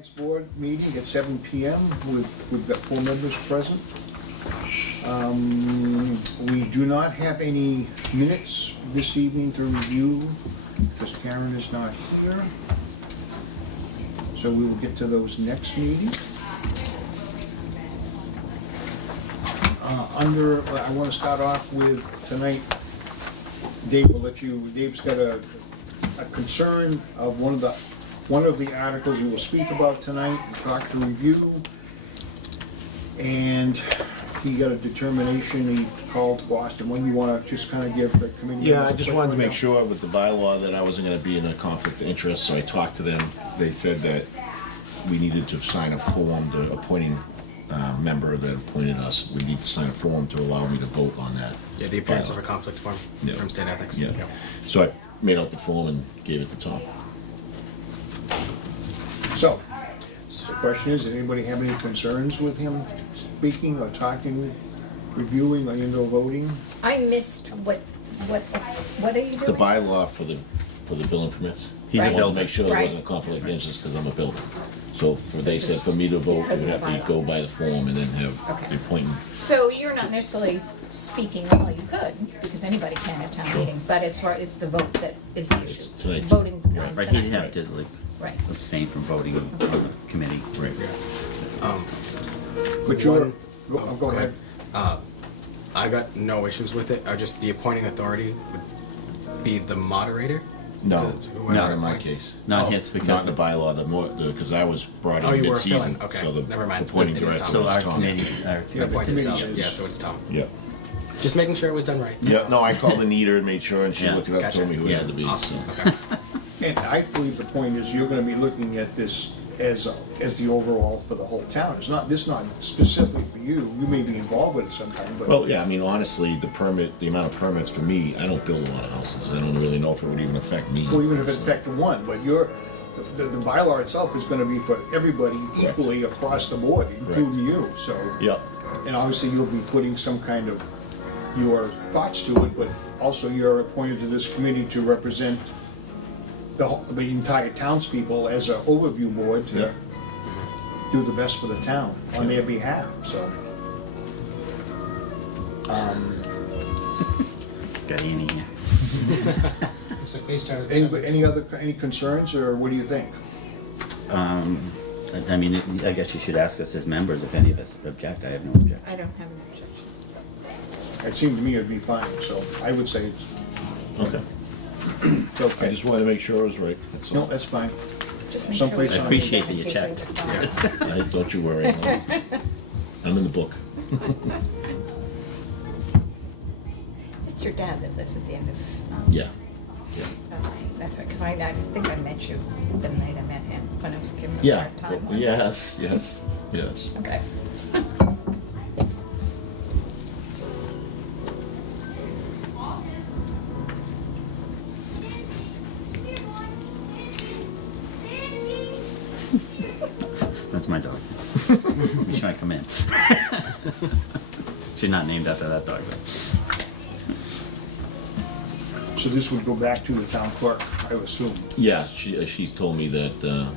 Finance Board meeting at 7 p.m. We've got 4 members present. We do not have any minutes this evening to review because Karen is not here. So we will get to those next meeting. I want to start off with tonight, Dave will let you, Dave's got a concern of one of the articles you will speak about tonight, and talk to review, and he got a determination, he called Boston. When you want to just kind of give the committee... Yeah, I just wanted to make sure with the bylaw that I wasn't going to be in a conflict of interest, so I talked to them. They said that we needed to sign a form, the appointing member that appointed us, we need to sign a form to allow me to vote on that. Yeah, the appearance of a conflict form from state ethics. Yeah. So I made out the form and gave it to Tom. So, the question is, does anybody have any concerns with him speaking or talking, reviewing, or voting? I missed what are you doing? The bylaw for the building permits. He's a I wanted to builder. make sure there Right. wasn't a conflict of interest because I'm a builder. So they said for me to vote, Because it would of have the to go by the form and then have Okay. the appointment. So you're not necessarily speaking, well, you could, because anybody can at town meeting, but as far, it's the vote that is the issue. Tonight's- Voting on right. Right, he'd tonight. have to like Right. abstain from voting on the committee. Right. But you're... One- Go ahead. I got no issues with it. Just the appointing authority would be the moderator. No, Because whoever not in my appoints- case. Not Oh, his, Not because in the bylaw, because I was brought Oh, in you were mid-season. filling, okay, So the never mind. appointing It was director so was our Tom. committee, our Yeah, Appoints committee itself. is- Yeah, so it's Tom. Yeah. Just making sure it was done right. Yeah, no, I called Anita and made sure, and she Yeah. looked it up, Gotcha. told me who it Yeah. had to be. Awesome. so. Okay. And I believe the point is you're going to be looking at this as the overall for the whole town. This is not specifically for you. You may be involved with it sometime, but... Well, yeah, I mean, honestly, the amount of permits for me, I don't build a lot of houses. I don't really know if it would even affect me. Well, even if it affected one, but the bylaw itself is gonna be for everybody equally across the board, including you, so. Yeah. And obviously, you'll be putting some kind of your thoughts to it, but also you're appointed to this committee to represent the entire townspeople as an overview board Yeah. to do the best for the town on their behalf, so. got Annie here. Any concerns, or what do you think? I mean, I guess you should ask us as members if any of us object. I have no objection. I don't have an objection. It seemed to me it'd be fine, so I would say it's Okay. okay. I just wanted to make sure it was right. That's No, all. that's fine. Just make Someplace sure I we appreciate don't that you get checked. anything wrong. Don't you worry. I'm in the book. It's your dad that lives at the end of. Yeah. Yeah. That's right, because I think I met you the night I met him when I was giving him a Yeah. hard time once. Yes. Okay. That's my dog. He's trying to come in. She's not named after that dog, though. So this would go back to the town clerk, I would assume. Yeah, she's told me that,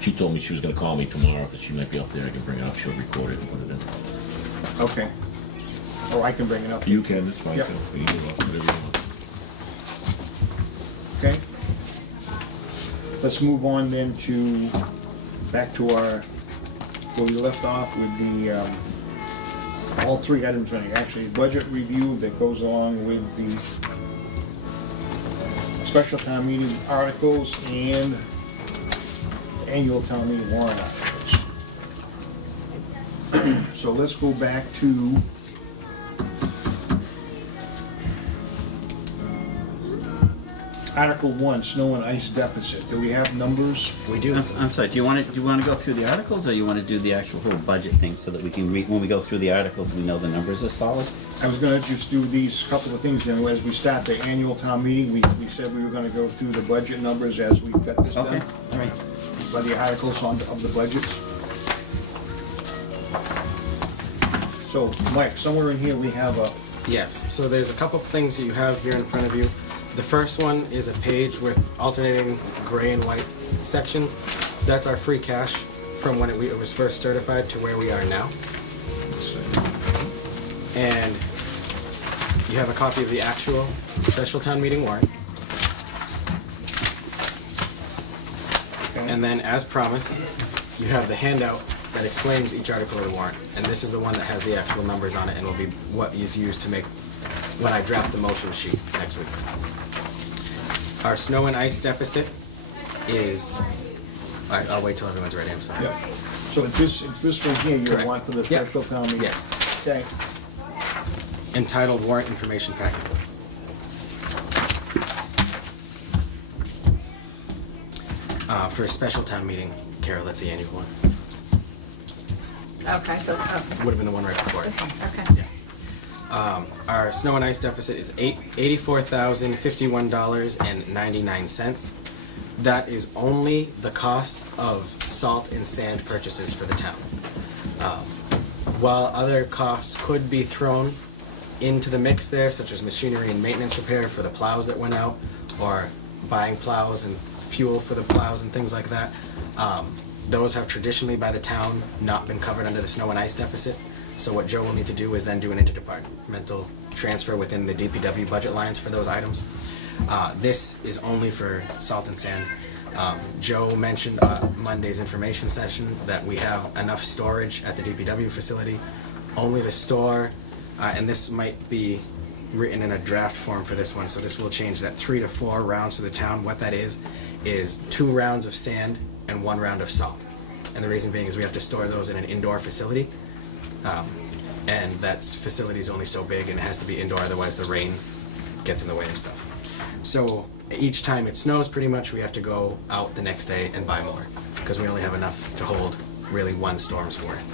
she told me she was gonna call me tomorrow, because she might be up there, I can bring it up, she'll record it and put it in. Okay. Or I can bring it up. You can, it's fine Yep. too. You can do whatever you want. Okay. Let's move on then to, back to where we left off with the, all 3 items, actually, budget review that goes along with the special town meeting articles and annual town meeting warrant articles. So let's go back to Article 1, snow and ice deficit. Do we have numbers? We do. I'm sorry. Do you want to go through the articles, or you want to do the actual whole budget thing so that we can read when we go through the articles, we know the numbers are solid? I was gonna just do these couple of things, and as we start the annual town meeting, we said we were gonna go through the budget numbers as we've got this Okay. done. All right. By the articles of the budgets. So, Mike, somewhere in here we have a, Yes, so there's a couple of things that you have here in front of you. The first one is a page with alternating gray and white sections. That's our free cash from when it was first certified to where we are now. And you have a copy of the actual special town meeting warrant. And then, as promised, you have the handout that explains each article of the warrant. And this is the one that has the actual numbers on it and will be what is used to make when I draft the motion sheet next week. Our snow and ice deficit is, I'll wait till everyone's ready, I'm sorry. Yeah. So it's this one here you Correct. want for the Yep. special town meeting? Yes. Okay. Entitled Warrant Information Packet. For a special town meeting, Carol, that's the annual one. Okay, so, Would have been the one right before it. this one, okay. Yeah. Our snow and ice deficit is $84,051.99. That is only the cost of salt and sand purchases for the town. While other costs could be thrown into the mix there, such as machinery and maintenance repair for the plows that went out, or buying plows and fuel for the plows and things like that, those have traditionally by the town not been covered under the snow and ice deficit. So what Joe will need to do is then do an interdepartmental transfer within the DPW budget lines for those items. This is only for salt and sand. Joe mentioned Monday's information session that we have enough storage at the DPW facility only to store, and this might be written in a draft form for this one, so this will change that 3 to 4 rounds to the town. What that is 2 rounds of sand and 1 round of salt. And the reason being is we have to store those in an indoor facility. And that facility is only so big and it has to be indoor, otherwise the rain gets in the way of stuff. So each time it snows, pretty much, we have to go out the next day and buy more, because we only have enough to hold really 1 storm's worth.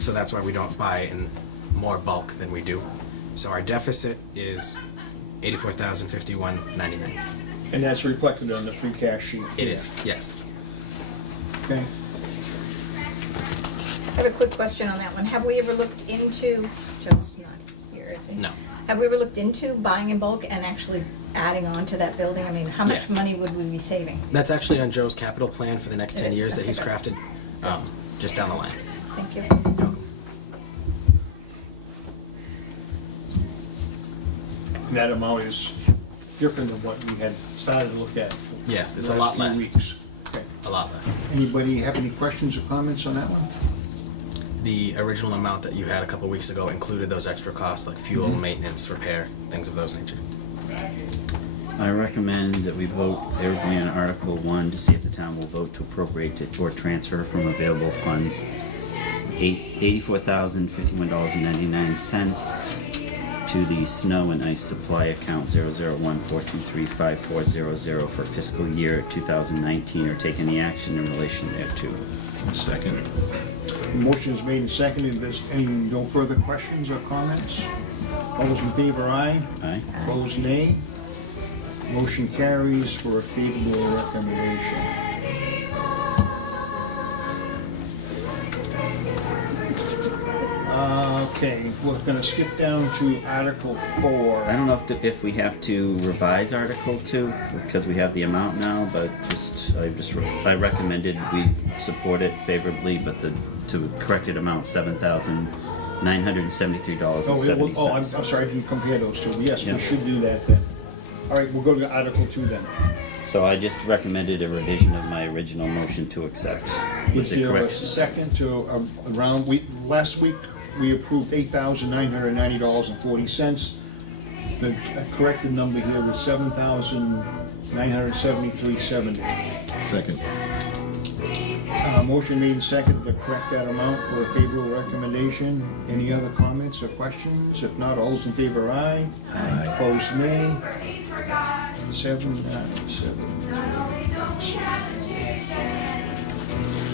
So that's why we don't buy in more bulk than we do. So our deficit is $84,051.99. And that's reflected on the free cash sheet? It is, yes. Okay. I have a quick question on that one. Have we ever looked into, Joe's not here, is he? No. Have we ever looked into buying in bulk and actually adding on to that building? I mean, how much Yes. money would we be saving? That's actually on Joe's capital plan for the next It 10 is? years that he's Okay. crafted, just down the line. Thank you. And that amount is different than what we had started to look at. Yes, it's the a lot last less. few weeks. Okay. A lot less. Anybody have any questions or comments on that one? The original amount that you had a couple weeks ago included those extra costs like fuel, maintenance, repair, things of those nature. I recommend that we vote favorably on Article 1 to see if the town will vote to appropriate it or transfer from available funds $84,051.99 to the snow and ice supply account 001-423-5400 for fiscal year 2019, or take any action in relation thereto. Second. Motion is made and seconded. There's no further questions or comments? All those in favor, aye. Aye. Opposed, nay. Motion carries for a favorable recommendation. Okay, we're gonna skip down to Article 4. I don't know if we have to revise Article 2, because we have the amount now, but I recommended we support it favorably, but to corrected amount, $7,973.70. Oh, I'm sorry, I didn't compare those two. Yes, we Yeah. should do that then. All right, we'll go to Article 2 then. So I just recommended a revision of my original motion to accept with Is the there a correction. second to last week, we approved $8,990.40. The corrected number here was $7,973.70. Second. Motion made and seconded to correct that amount for a favorable recommendation. Any other comments or questions? If not, all those in favor, aye. Aye. Opposed, nay. 7,973.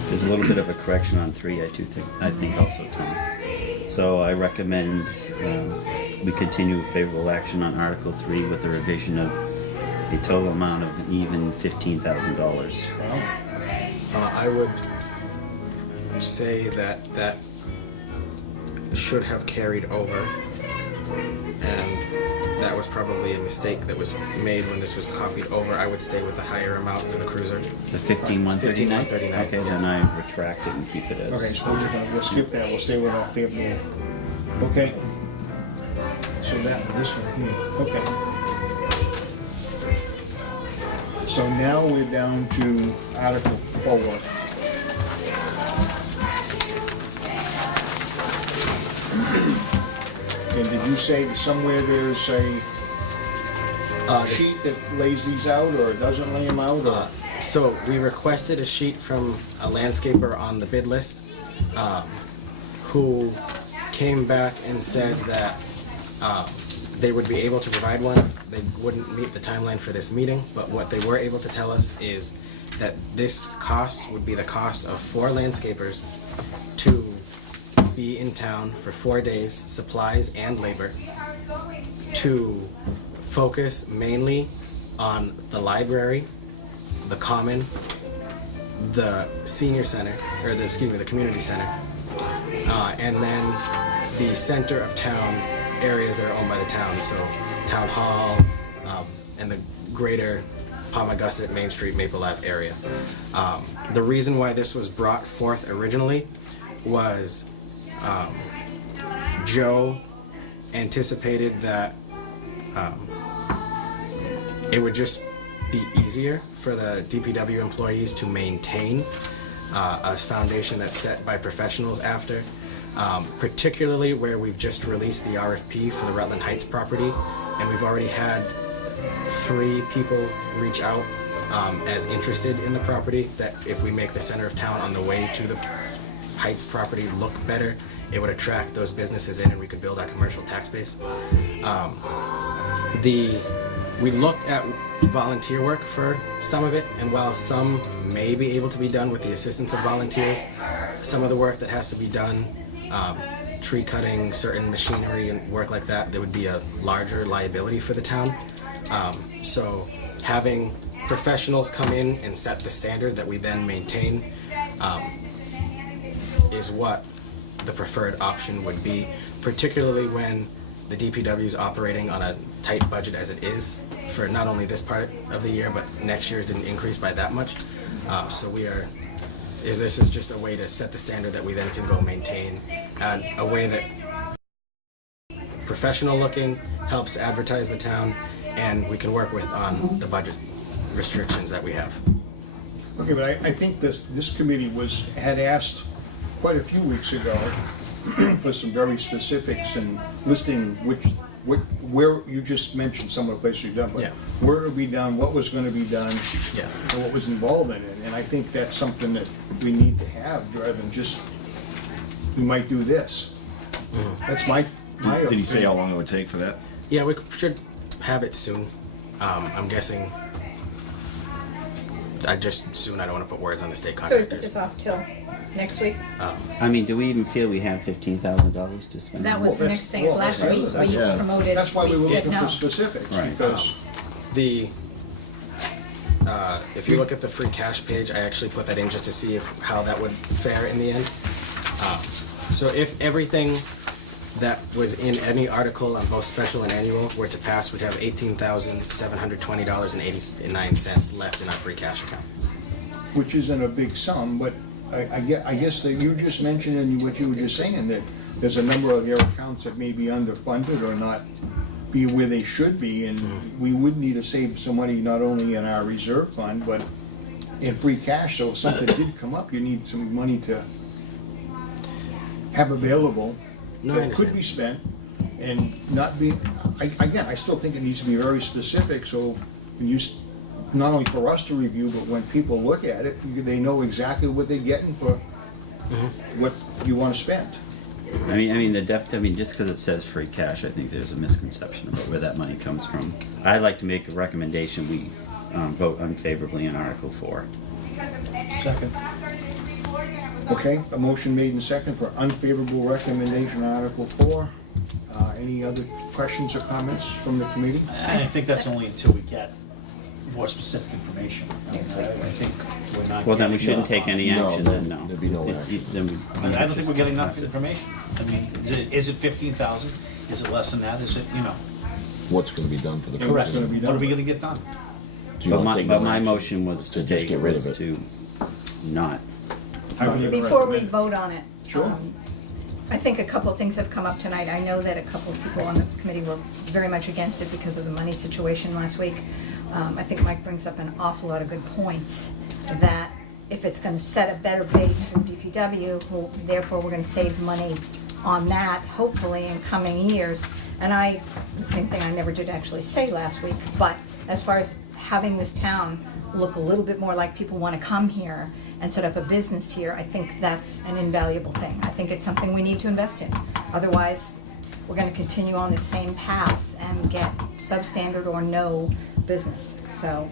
There's a little bit of a correction on 3, I think also, Tom. So I recommend we continue favorable action on Article 3 with a revision of a total amount of even $15,000. Wow. I would say that should have carried over and that was probably a mistake that was made when this was copied over. I would stay with the higher amount for the cruiser. The 15,139? 15,139, Okay, yes. then I retract it and keep it as. Okay, so we'll skip that, we'll stay with unfavorable. Okay. So this one here, okay. So now we're down to Article 4. And did you say that somewhere there's a This- sheet that lays these out, or doesn't lay them out, or? So we requested a sheet from a landscaper on the bid list, who came back and said that they would be able to provide one. They wouldn't meet the timeline for this meeting, but what they were able to tell us is that this cost would be the cost of 4 landscapers to be in town for 4 days, supplies and labor, to focus mainly on the library, the common, the senior center, or the community center, and then the center of town areas that are owned by the town, so Town Hall, and the greater Palmagussit, Main Street, Maple Ave area. The reason why this was brought forth originally was Joe anticipated that it would just be easier for the DPW employees to maintain a foundation that's set by professionals after, particularly where we've just released the RFP for the Rutland Heights property, and we've already had 3 people reach out as interested in the property, that if we make the center of town on the way to the Heights property look better, it would attract those businesses in and we could build our commercial tax base. We looked at volunteer work for some of it, and while some may be able to be done with the assistance of volunteers, some of the work that has to be done, tree cutting, certain machinery and work like that, there would be a larger liability for the town. So having professionals come in and set the standard that we then maintain is what the preferred option would be, particularly when the DPW is operating on a tight budget as it is for not only this part of the year, but next year's didn't increase by that much. So this is just a way to set the standard that we then can go maintain, and a way that professional looking, helps advertise the town, and we can work with on the budget restrictions that we have. Okay, but I think this committee had asked quite a few weeks ago for some very specifics and listing where you just mentioned some of the places you've done, but Yeah. where to be done, what was going to be done, Yeah. and what was involved in it. And I think that's something that we need to have, rather than just, we might do this. That's my Did he say how opinion. long it would take for that? Yeah, we should have it soon. I'm guessing. I don't want to put words on the state So we put contractors. this off till next week? I mean, do we even feel we have $15,000 to spend? That was the next thing, well, last that's- week that's- we yeah. promoted, That's why we were we said looking for no. specifics, Right. because, If you look at the free cash page, I actually put that in just to see how that would fare in the end. So if everything that was in any article on both special and annual were to pass, we'd have $18,720.89 left in our free cash account. which isn't a big sum, but I guess that you just mentioned in what you were just saying, that there's a number of your accounts that may be underfunded or not be where they should be, and we would need to save some money not only in our reserve fund, but in free cash, so if something did come up, you need some money to have available No, I that could be understand. spent and not be, again, I still think it needs to be very specific, so when you, not only for us to review, but when people look at it, they know exactly what they're getting for what you want to spend. I mean, just because it says free cash, I think there's a misconception about where that money comes from. I'd like to make a recommendation, we vote unfavorably in Article 4. Second. Okay, a motion made and second for unfavorable recommendation on Article 4. Any other questions or comments from the committee? And I think that's only until we get more specific information. I think we're not. Well, then we getting shouldn't take any No, action, then no. there'd be no It's- action. then we I don't think we're getting enough pass it. information. I mean, is it 15,000? Is it less than that? Is it, you know? What's gonna be done for the Correct. purpose? gonna be What are we done. gonna get done? Do you But wanna my, take but no my action? motion was To to just take, get rid of was it. to not. Before we vote on it. Sure. I think a couple of things have come up tonight. I know that a couple of people on the committee were very much against it because of the money situation last week. I think Mike brings up an awful lot of good points, that if it's gonna set a better base for the DPW, therefore we're gonna save money on that, hopefully in coming years. And the same thing I never did actually say last week, but as far as having this town look a little bit more like people wanna come here and set up a business here, I think that's an invaluable thing. I think it's something we need to invest in. Otherwise, we're gonna continue on the same path and get substandard or no business. So,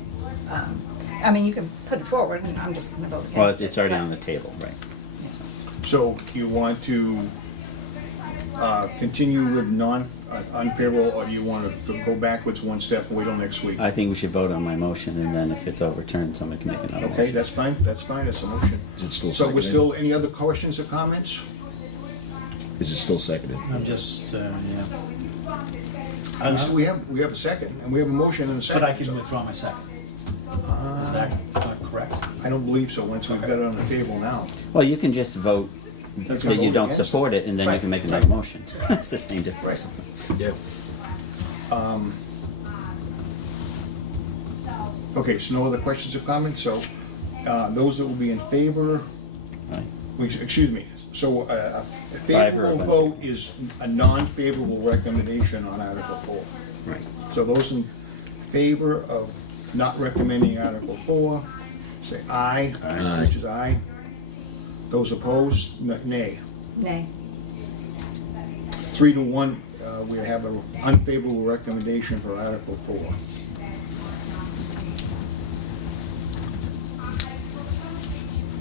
I mean, you can put it forward, and I'm just gonna vote against it. Well, it's already but- on the table, right? So do you want to continue with unfavorable, or do you want to go backwards one step and wait till next week? I think we should vote on my motion, and then if it's overturned, somebody can make another Okay, motion. that's fine, that's a motion. Is it still So we're seconded? still, any other questions or comments? Is it still seconded? I'm just, yeah. We have a second, and we have a motion and a second. But I can so- withdraw my second. Is that not correct? I don't believe so, once we've got it on the table now. Well, you can just vote That's that gonna you vote don't against support it, and then you Right, can make another right. motion. It's the same difference. Yeah. Okay, so no other questions or comments, so those that will be in favor, Right. excuse me, so a Five or a favorable bunch. vote is a non-favorable recommendation on Article 4. Right. So those in favor of not recommending Article 4, say aye. Aye. Which is aye. Those opposed, nay. Nay. 3 to 1, we have an unfavorable recommendation for Article 4.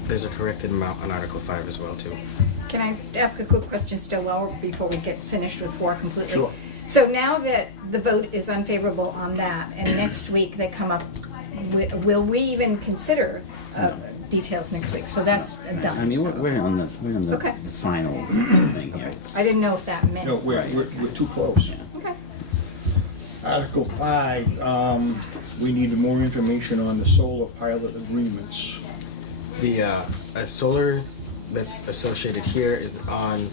There's a corrected amount on Article 5 as well, too. Can I ask a quick question still before we get finished with 4 completely? Sure. So now that the vote is unfavorable on that, and next week they come up, will we even consider details next week? So that's done. I mean, we're on the Okay. final thing here. I didn't know if that meant. No, we're too close. Yeah. Okay. Article 5, we needed more information on the solar pilot agreements. The solar that's associated here is on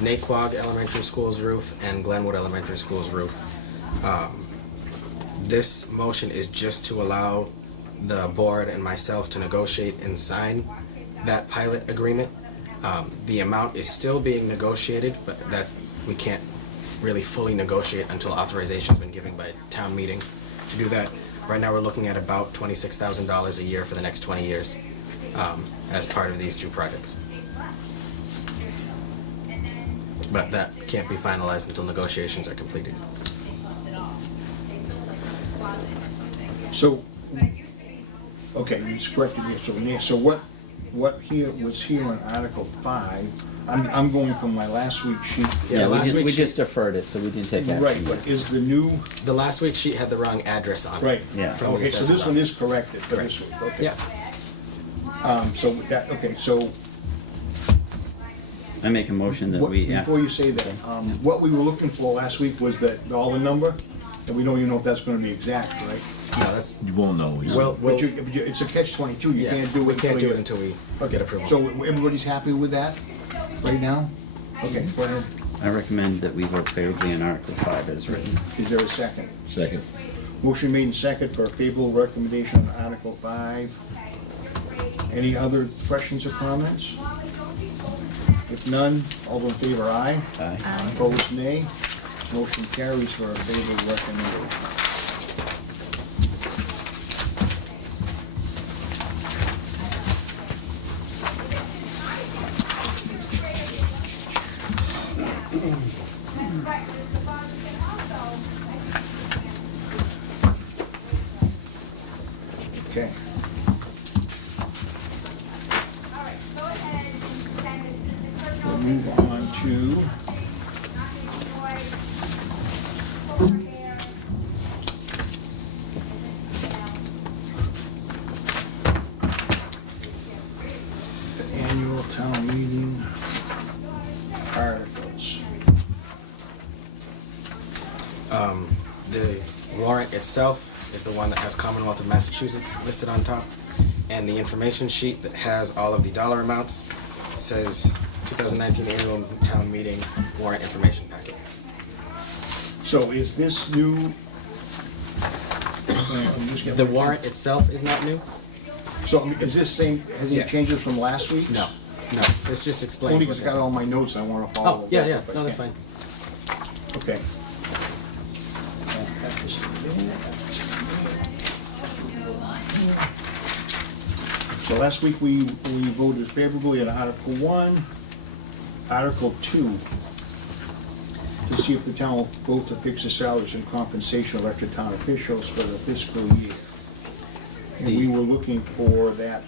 Naquag Elementary School's roof and Glenwood Elementary School's roof. This motion is just to allow the board and myself to negotiate and sign that pilot agreement. The amount is still being negotiated, but that we can't really fully negotiate until authorization's been given by town meeting to do that. Right now, we're looking at about $26,000 a year for the next 20 years as part of these two projects. But that can't be finalized until negotiations are completed. So, okay, you just corrected me, so what here was here on Article 5, I'm going from my last week's sheet. Yeah, last we week's just sheet- deferred it, so we didn't take action. Right, yet. but is the new, The last week's sheet had the wrong address on it. right. Yeah. From the Okay, so this assessment one office. is corrected for this week, okay. Yeah. So that, okay, so I make a motion that what- we. before you say that, what we were looking for last week was that dollar number, and we don't even know if that's gonna be exact, right? No, that's, You won't know. well, But it's a catch-22, you yeah, can't do it. we can't do you- it until we get approval. So everybody's happy with that right now? Okay, go ahead. I recommend that we vote favorably on Article 5 as written. Is there a second? Second. Motion made and second for a favorable recommendation on Article 5. Any other questions or comments? If none, all in favor, aye. Aye. Opposed, nay. Motion carries for a favorable recommendation. Okay. We'll move on to the annual town meeting articles. The warrant itself is the one that has Commonwealth of Massachusetts listed on top, and the information sheet that has all of the dollar amounts says 2019 Annual Town Meeting Warrant Information Packet. So is this new? I'm just getting- The warrant itself is not new? So is this same, has Yeah. it changes from last week? No, this just explains Only what's because I got in. all my notes, I wanna follow. Oh, yeah, the yeah, book if I no, that's can. fine. Okay. So last week we voted favorably on Article 1, Article 2, to see if the town will vote to fix the salaries and compensation of elected town officials for the fiscal year. And we were looking for that.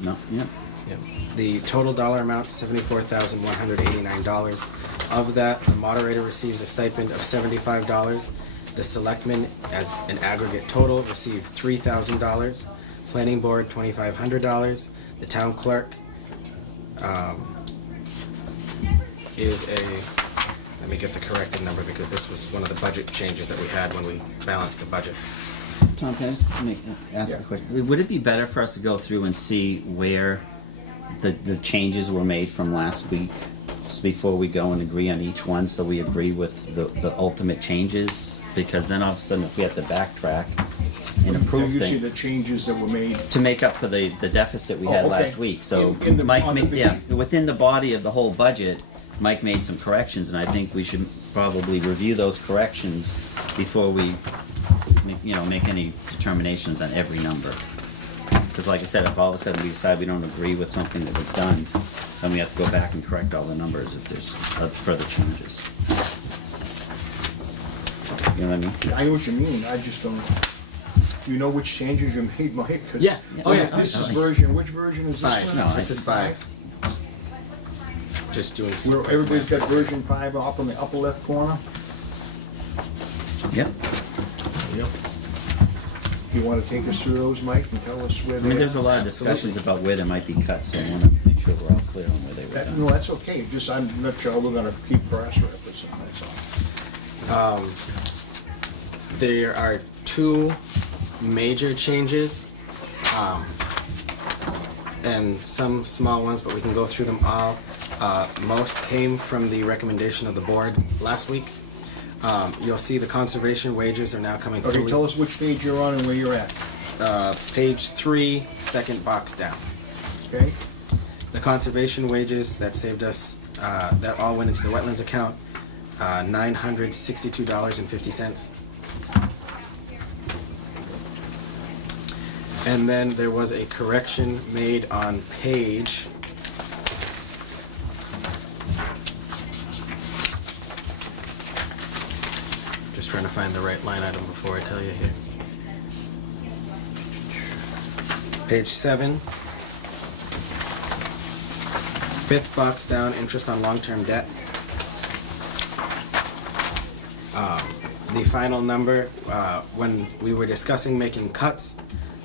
No, yeah. Yeah. The total dollar amount, $74,189. Of that, the moderator receives a stipend of $75. The selectmen, as an aggregate total, receive $3,000. Planning board, $2,500. The town clerk is a, let me get the corrected number because this was one of the budget changes that we had when we balanced the budget. Tom, can I just ask Yeah. a question? Would it be better for us to go through and see where the changes were made from last week before we go and agree on each one, so we agree with the ultimate changes? Because then all of a sudden, if we have to backtrack and approve You see things the changes that were made. to make up for the deficit we had Oh, okay. last week, so In the- Mike, on the within the body of the whole budget, Mike made some corrections, and I think we should probably review those corrections before we, make any determinations on every number. Because like I said, if all of a sudden we decide we don't agree with something that was done, then we have to go back and correct all the numbers if there's further changes. You know what I mean? I know what you mean, I just don't, you know which changes you made, Mike? 'Cause Yeah. Oh, yeah. This is Oh, version, which version is this? 5. one? No, This is 5. Just doing some. Where everybody's got version 5 up in the upper left corner? Yep. You wanna take us through those, Mike, and tell us where I they mean, are? there's a lot of discussions about where there might be cuts, so I want to make sure we're all clear on where they were No, done. that's okay, just I'm not sure we're gonna keep cross referencing, that's all. There are 2 major changes, and some small ones, but we can go through them all. Most came from the recommendation of the board last week. You'll see the conservation wages are now coming Okay, fully. tell us which page you're on and where you're at, Page 3, second box down. okay? The conservation wages that saved us, that all went into the wetlands account, $962.50. And then there was a correction made on page just trying to find the right line item before I tell you here. Page 7. 5th box down, interest on long-term debt. The final number, when we were discussing making cuts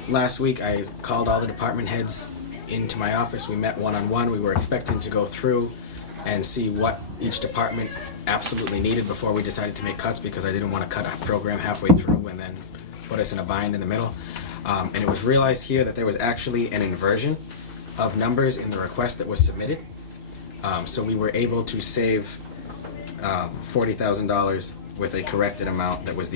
last week, I called all the department heads into my office. We met one-on-one. We were expecting to go through and see what each department absolutely needed before we decided to make cuts, because I didn't want to cut a program halfway through and then put us in a bind in the middle. And it was realized here that there was actually an inversion of numbers in the request that was submitted. So we were able to save $40,000 with a corrected amount that was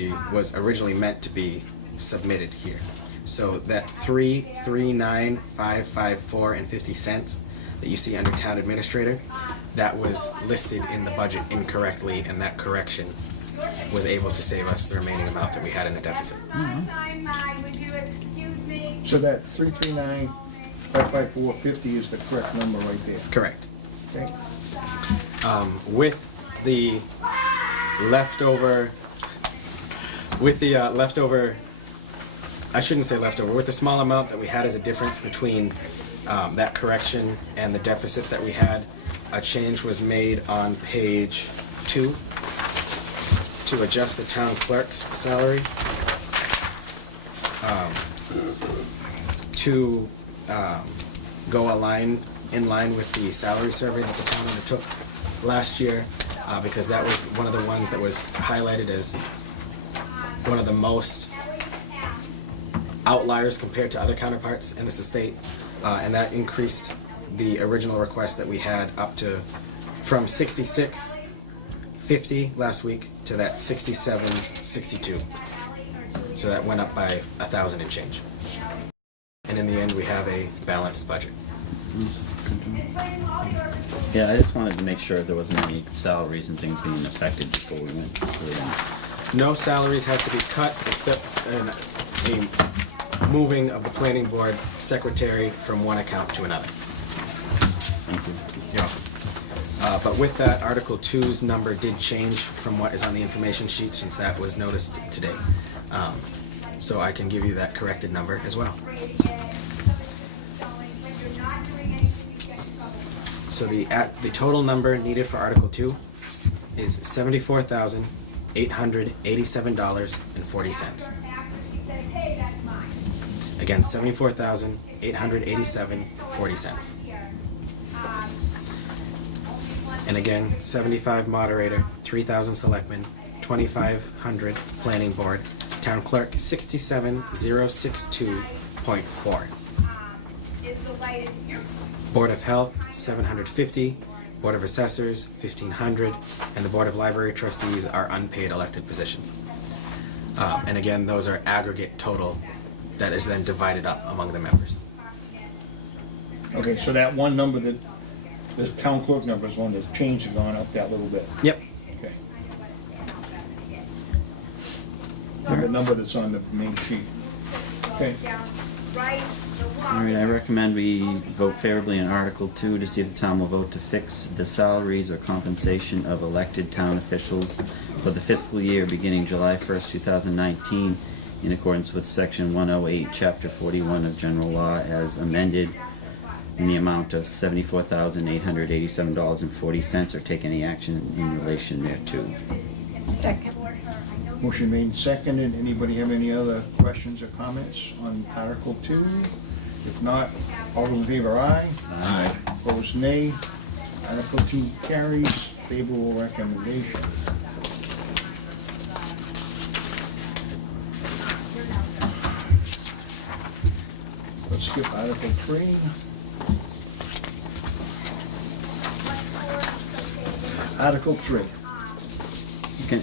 originally meant to be submitted here. So that $339,554.50 that you see under town administrator, that was listed in the budget incorrectly, and that correction was able to save us the remaining amount that we had in the deficit. Would you excuse me? So that 339,554.50 is the correct number right there, Correct. okay? With the leftover, I shouldn't say leftover, with the small amount that we had as a difference between that correction and the deficit that we had, a change was made on page 2 to adjust the town clerk's salary to go in line with the salary survey that the town undertook last year, because that was one of the ones that was highlighted as one of the most outliers compared to other counterparts in this estate, and that increased the original request that we had up to from 66.50 last week to that 67.62. So that went up by 1,000 and change. And in the end, we have a balanced budget. Yeah, I just wanted to make sure there wasn't any salaries and things being affected before we went through. No salaries had to be cut except a moving of the planning board secretary from one account to another. Thank you. Yeah. But with that, Article 2's number did change from what is on the information sheet since that was noticed today. So I can give you that corrected number as well. So the total number needed for Article 2 is $74,887.40. Again, $74,887.40. And again, 75 moderator, 3,000 selectmen, 2,500 planning board, town clerk 67,062.4. Board of Health 750, Board of Assessors 1,500, and the Board of Library Trustees are unpaid elected positions. And again, those are aggregate total that is then divided up among the members. Okay, so that one number that, the town clerk number is one that's changed and gone up that little bit. Yep. Okay. And the number that's on the main sheet. Okay. All right, I recommend we vote favorably on Article 2 to see if the town will vote to fix the salaries or compensation of elected town officials for the fiscal year beginning July 1st, 2019, in accordance with Section 108, Chapter 41 of General Law as amended, in the amount of $74,887.40, or take any action in relation thereto. Second. Motion made and seconded. Anybody have any other questions or comments on Article 2? If not, all those in favor, aye. Aye. Opposed, nay. Article 2 carries. Favorable recommendation. Let's skip Article 3. Article 3.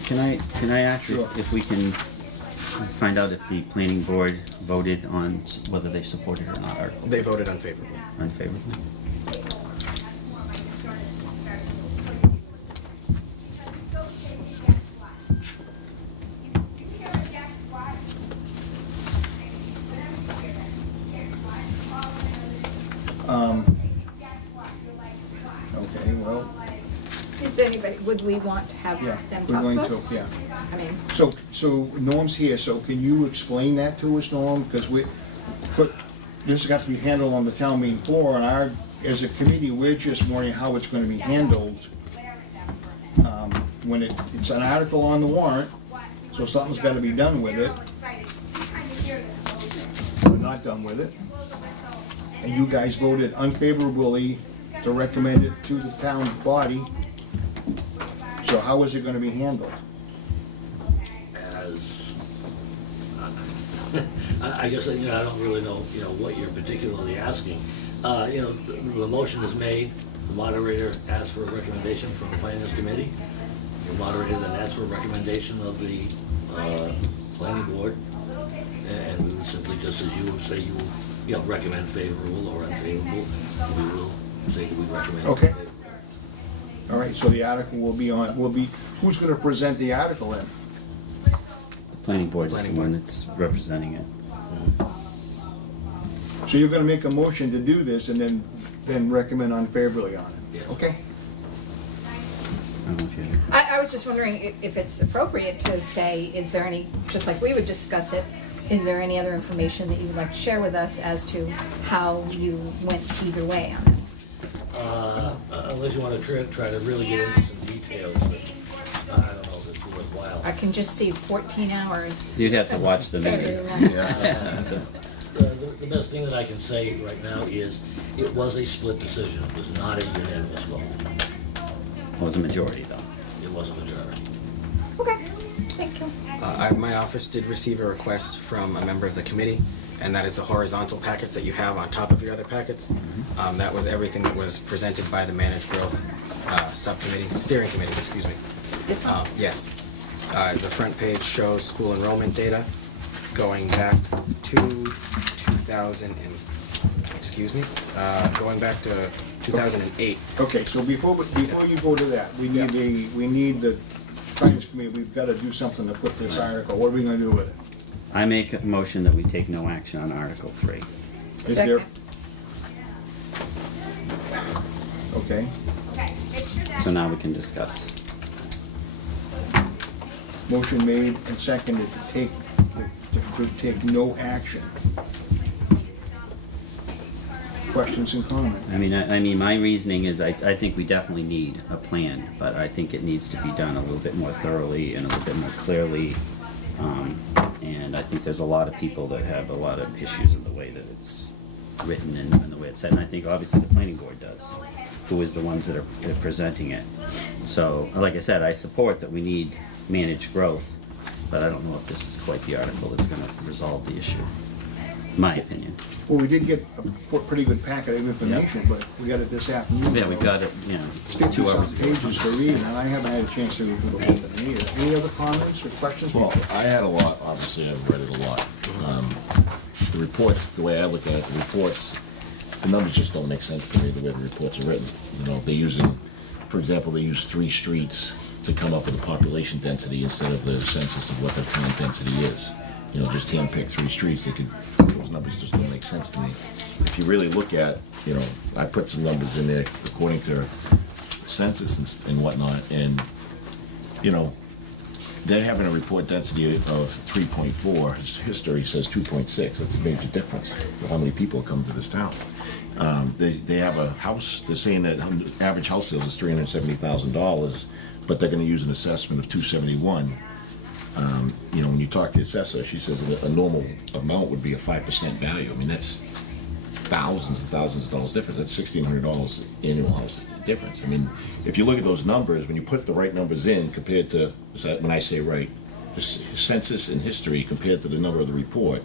Can I ask Sure. if we can let's find out if the planning board voted on whether they supported or not Article They voted unfavorably. unfavorably? Okay, well, Is anybody, would we want to have yeah, them we're talk going to to, us? yeah. I mean, So Norm's here, so can you explain that to us, Norm? Because this has got to be handled on the town meeting floor, and as a committee, we're just wondering how it's gonna be handled. When it's an article on the warrant, so something's gotta be done with it, or not done with it. And you guys voted unfavorably to recommend it to the town body. So how is it gonna be handled? As, I guess, I don't really know, what you're particularly asking. The motion is made, the moderator asks for a recommendation from the finance committee. The moderator then asks for a recommendation of the planning board. And we would simply, just as you would say, you will, recommend favorable or unfavorable, we will say that we recommend. Okay. favorable. All right, so the article will be, who's gonna present the article then? The planning board is the Planning one board. that's representing it. So you're gonna make a motion to do this and then recommend unfavorably on it? Yeah. Okay? I don't know if you I was just wondering if it's appropriate to say, is there any, just like we would discuss it, is there any other information that you would like to share with us as to how you went either way on this? Unless you want to try to really get into some details, but I don't know if it's worthwhile. I can just see 14 hours. You'd have to watch the Saturday meeting. night. The best thing that I can say right now is it was a split decision. It was not a unanimous vote. It was a majority, though. It was a majority. Okay. Thank you. My office did receive a request from a member of the committee, and that is the horizontal packets that you have on top of your other packets. That was everything that was presented by the Managed Growth Subcommittee, Steering Committee, excuse me. This one? Yes. The front page shows school enrollment data going back to 2000 and, going back to 2008. Okay, so before you go to that, we need the Finance Committee, we've got to do something to put this article, what are we gonna do with it? I make a motion that we take no action on Article 3. Is there? Second. Okay, So now we can discuss. motion made and seconded to take no action. Questions and comments? I mean, my reasoning is I think we definitely need a plan, but I think it needs to be done a little bit more thoroughly and a little bit more clearly. And I think there's a lot of people that have a lot of issues in the way that it's written and the way it's said. And I think obviously the planning board does, who is the ones that are presenting it. So, like I said, I support that we need managed growth, but I don't know if this is quite the article that's gonna resolve the issue, in my opinion. Well, we did get a pretty good packet of information, but we got it this afternoon. Yeah, we got it, you know, 2 hours ago. Pages to read, and I haven't had a chance to go over them either. Any other comments or questions? Well, I had a lot, obviously, I've read it a lot. The reports, the way I look at it, the reports, the numbers just don't make sense to me, the way the reports are written. You know, they're using, for example, they use 3 streets to come up with a population density instead of the census of what the town density is. You know, just handpick 3 streets, those numbers just don't make sense to me. If you really look at, you know, I put some numbers in there according to census and whatnot, and, you know, they're having a report density of 3.4, history says 2.6, that's a major difference for how many people come to this town. They have a house, they're saying that average house sales is $370,000, but they're gonna use an assessment of $271. You know, when you talk to the assessor, she says that a normal amount would be a 5% value. I mean, that's thousands and thousands of dollars difference. That's $1,600 annual house difference. I mean, if you look at those numbers, when you put the right numbers in compared to, when I say right, the census and history compared to the number of the report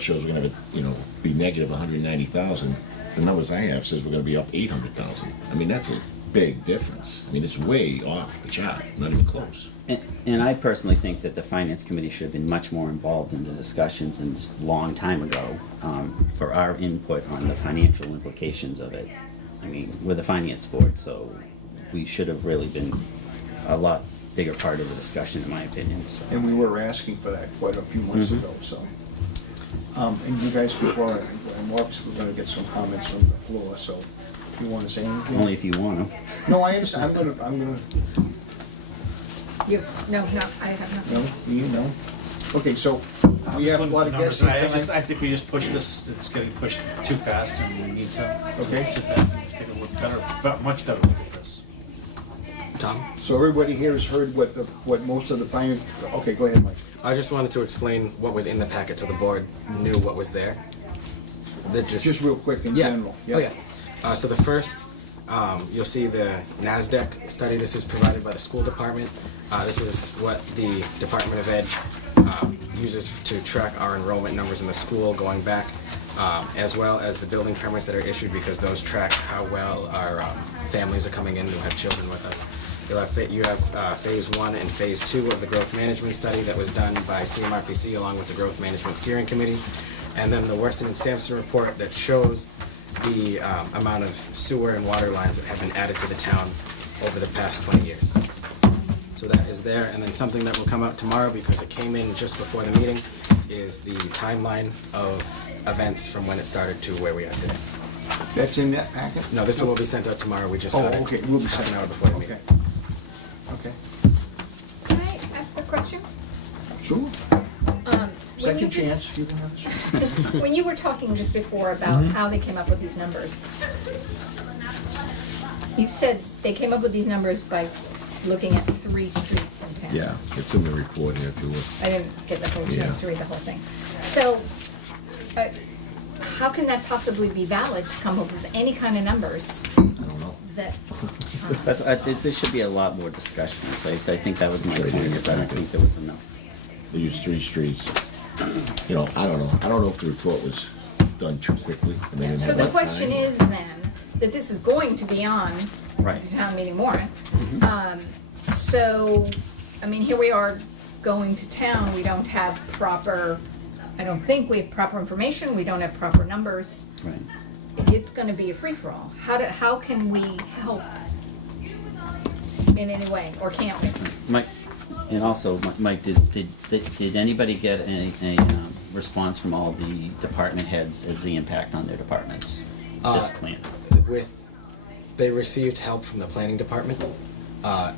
shows we're gonna have, be negative 190,000. The numbers I have says we're gonna be up 800,000. I mean, that's a big difference. I mean, it's way off the chart, not even close. And I personally think that the Finance Committee should have been much more involved in the discussions and just a long time ago for our input on the financial implications of it. I mean, we're the Finance Board, so we should have really been a lot bigger part of the discussion, in my opinion. So. And we were asking for that quite a few months ago, so. And you guys, before, and Mark's, we're gonna get some comments from the floor, so if you wanna say anything? Only if you want to. No, I understand, I'm gonna, No, I have nothing. no, you know. Okay, so we have a lot of guests. I think we just pushed this, it's getting pushed too fast, and we need to Okay. sit back and take a look better, much better look at this. Tom? So everybody here has heard what most of the finance, okay, go ahead, Mike. I just wanted to explain what was in the packet so the board knew what was there. That Just real quick in yeah. general. Oh, yeah. So the first, you'll see the NASDAQ study. This is provided by the school department. This is what the Department of Ed uses to track our enrollment numbers in the school going back, as well as the building permits that are issued, because those track how well our families are coming in who have children with us. You have phase 1 and phase 2 of the growth management study that was done by CMRPC along with the Growth Management Steering Committee. And then the Weston and Sampson report that shows the amount of sewer and water lines that have been added to the town over the past 20 years. So that is there. And then something that will come out tomorrow, because it came in just before the meeting, is the timeline of events from when it started to where we are today. That's in that packet? No, this one will be sent out tomorrow. We just got it okay, we'll be half an sending hour out before the meeting. Okay, Can I ask a question? sure. When you Second just, chance, you can have a when you were talking just before about how they came up with these numbers, you said they came up with these numbers by looking at 3 streets in town. Yeah, it's in the report here if you look. I didn't get the whole chance to Yeah. read the whole thing. So, how can that possibly be valid to come up with any kind of numbers I don't know. that, There should be a lot more discussion. So I think that was my point, is I don't think there was enough. They used 3 streets. You know, I don't know. I don't know if the report was done too quickly. I mean, So at the one question time- is then, that this is going to be on Right. the town meeting warrant. So, I mean, here we are going to town, we don't have proper, I don't think we have proper information, we don't have proper numbers. Right. It's gonna be a free-for-all. How can we help in any way, or can't we? Mike, and also, Mike, did anybody get a response from all the department heads as the impact on their departments? This plan. They received help from the planning department,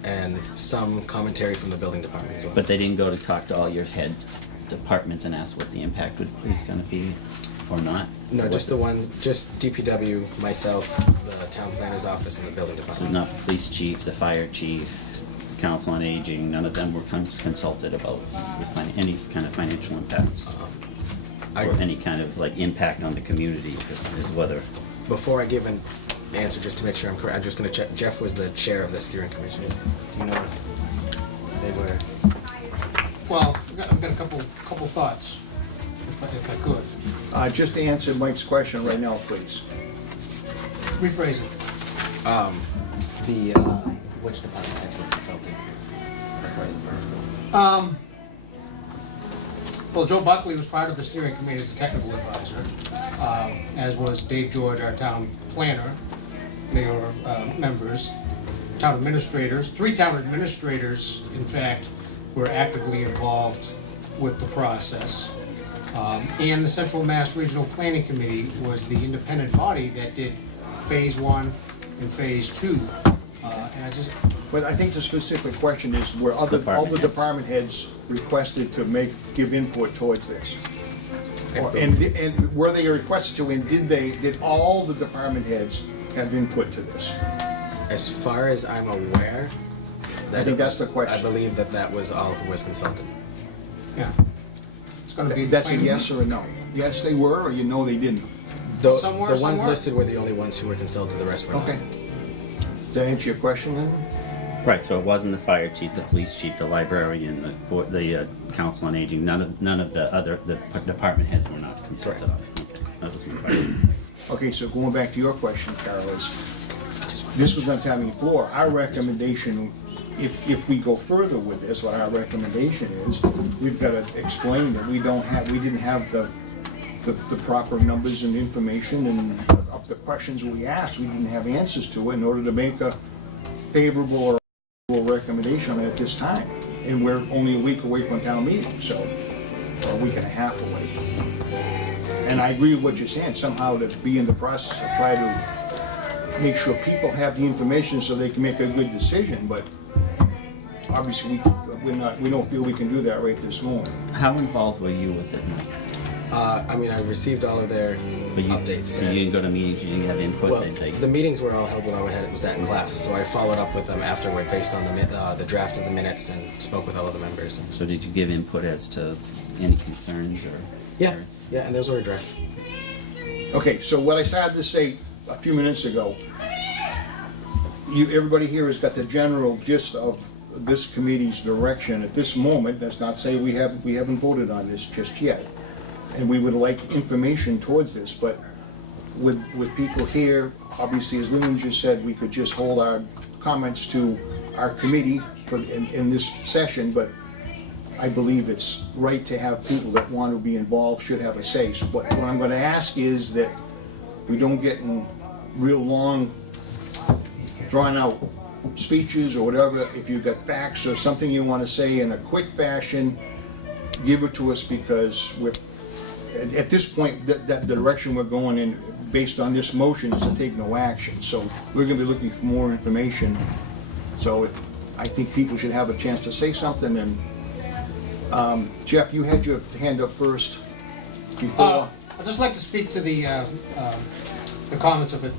and some commentary from the building department as well. But they didn't go to talk to all your head departments and ask what the impact is going to be, or not? No, Or just what the ones, just DPW, myself, the town planner's office, and the building So department. not the police chief, the fire chief, the council on aging, none of them were consulted about any kind of financial impacts? Or any kind of like impact on the community, is whether, Before I give an answer, just to make sure I'm correct, I'm just gonna check. Jeff was the chair of the steering commissioners. Do you know what they were? Well, I've got a couple thoughts, if I could. Just to answer Mike's question right now, please. Rephrase it. Which department actually consulted? Part of the process. Well, Joe Buckley was part of the steering committee as a technical advisor, as was Dave George, our town planner. They were members, town administrators. 3 town administrators, in fact, were actively involved with the process. And the Central Mass Regional Planning Committee was the independent body that did Phase 1 and Phase 2. And I just, But I think the specific question is where all the department heads requested to give input towards this. And were they requested to, and did all the department heads have input to this? As far as I'm aware, I think that's the question. I believe that was all who was consulted. yeah. It's gonna be. That's a yes or a no? Yes, they were, or you know they didn't? The, Some were, the some ones weren't. listed were the only ones who were consulted. The rest were not. Okay. Does that answer your question then? right, so it wasn't the fire chief, the police chief, the librarian, the council on aging, none of the other, the department heads were not consulted on it. Okay, that was my question. Okay, so going back to your question, Carol, is this was on town meeting floor. Our recommendation, if we go further with this, what our recommendation is, we've got to explain that we didn't have the proper numbers and information, and of the questions we asked, we didn't have answers to it in order to make a favorable or recommendation at this time. And we're only a week away from town meeting, so, or a week and a half away. And I agree with what you're saying, somehow to be in the process of try to make sure people have the information so they can make a good decision, but obviously we don't feel we can do that right this moment. How involved were you with it, Mike? I mean, I received all of their updates. So you didn't go to meetings, you didn't have input? Well, they- the meetings were all held when I was at class, so I followed up with them afterward based on the draft of the minutes and spoke with all of the members. So did you give input as to any concerns or? Yeah, errors? yeah, and those were addressed. Okay, so what I started to say a few minutes ago, everybody here has got the general gist of this committee's direction at this moment. That's not say we haven't voted on this just yet. And we would like information towards this, but with people here, obviously, as Lynn just said, we could just hold our comments to our committee in this session, but I believe it's right to have people that want to be involved should have a say. So what I'm going to ask is that we don't get in real long, drawn-out speeches or whatever. If you've got facts or something you want to say in a quick fashion, give it to us, because at this point, the direction we're going in, based on this motion, is to take no action. So we're going to be looking for more information. So I think people should have a chance to say something. And Jeff, you had your hand up first before. I'd just like to speak to the comments of it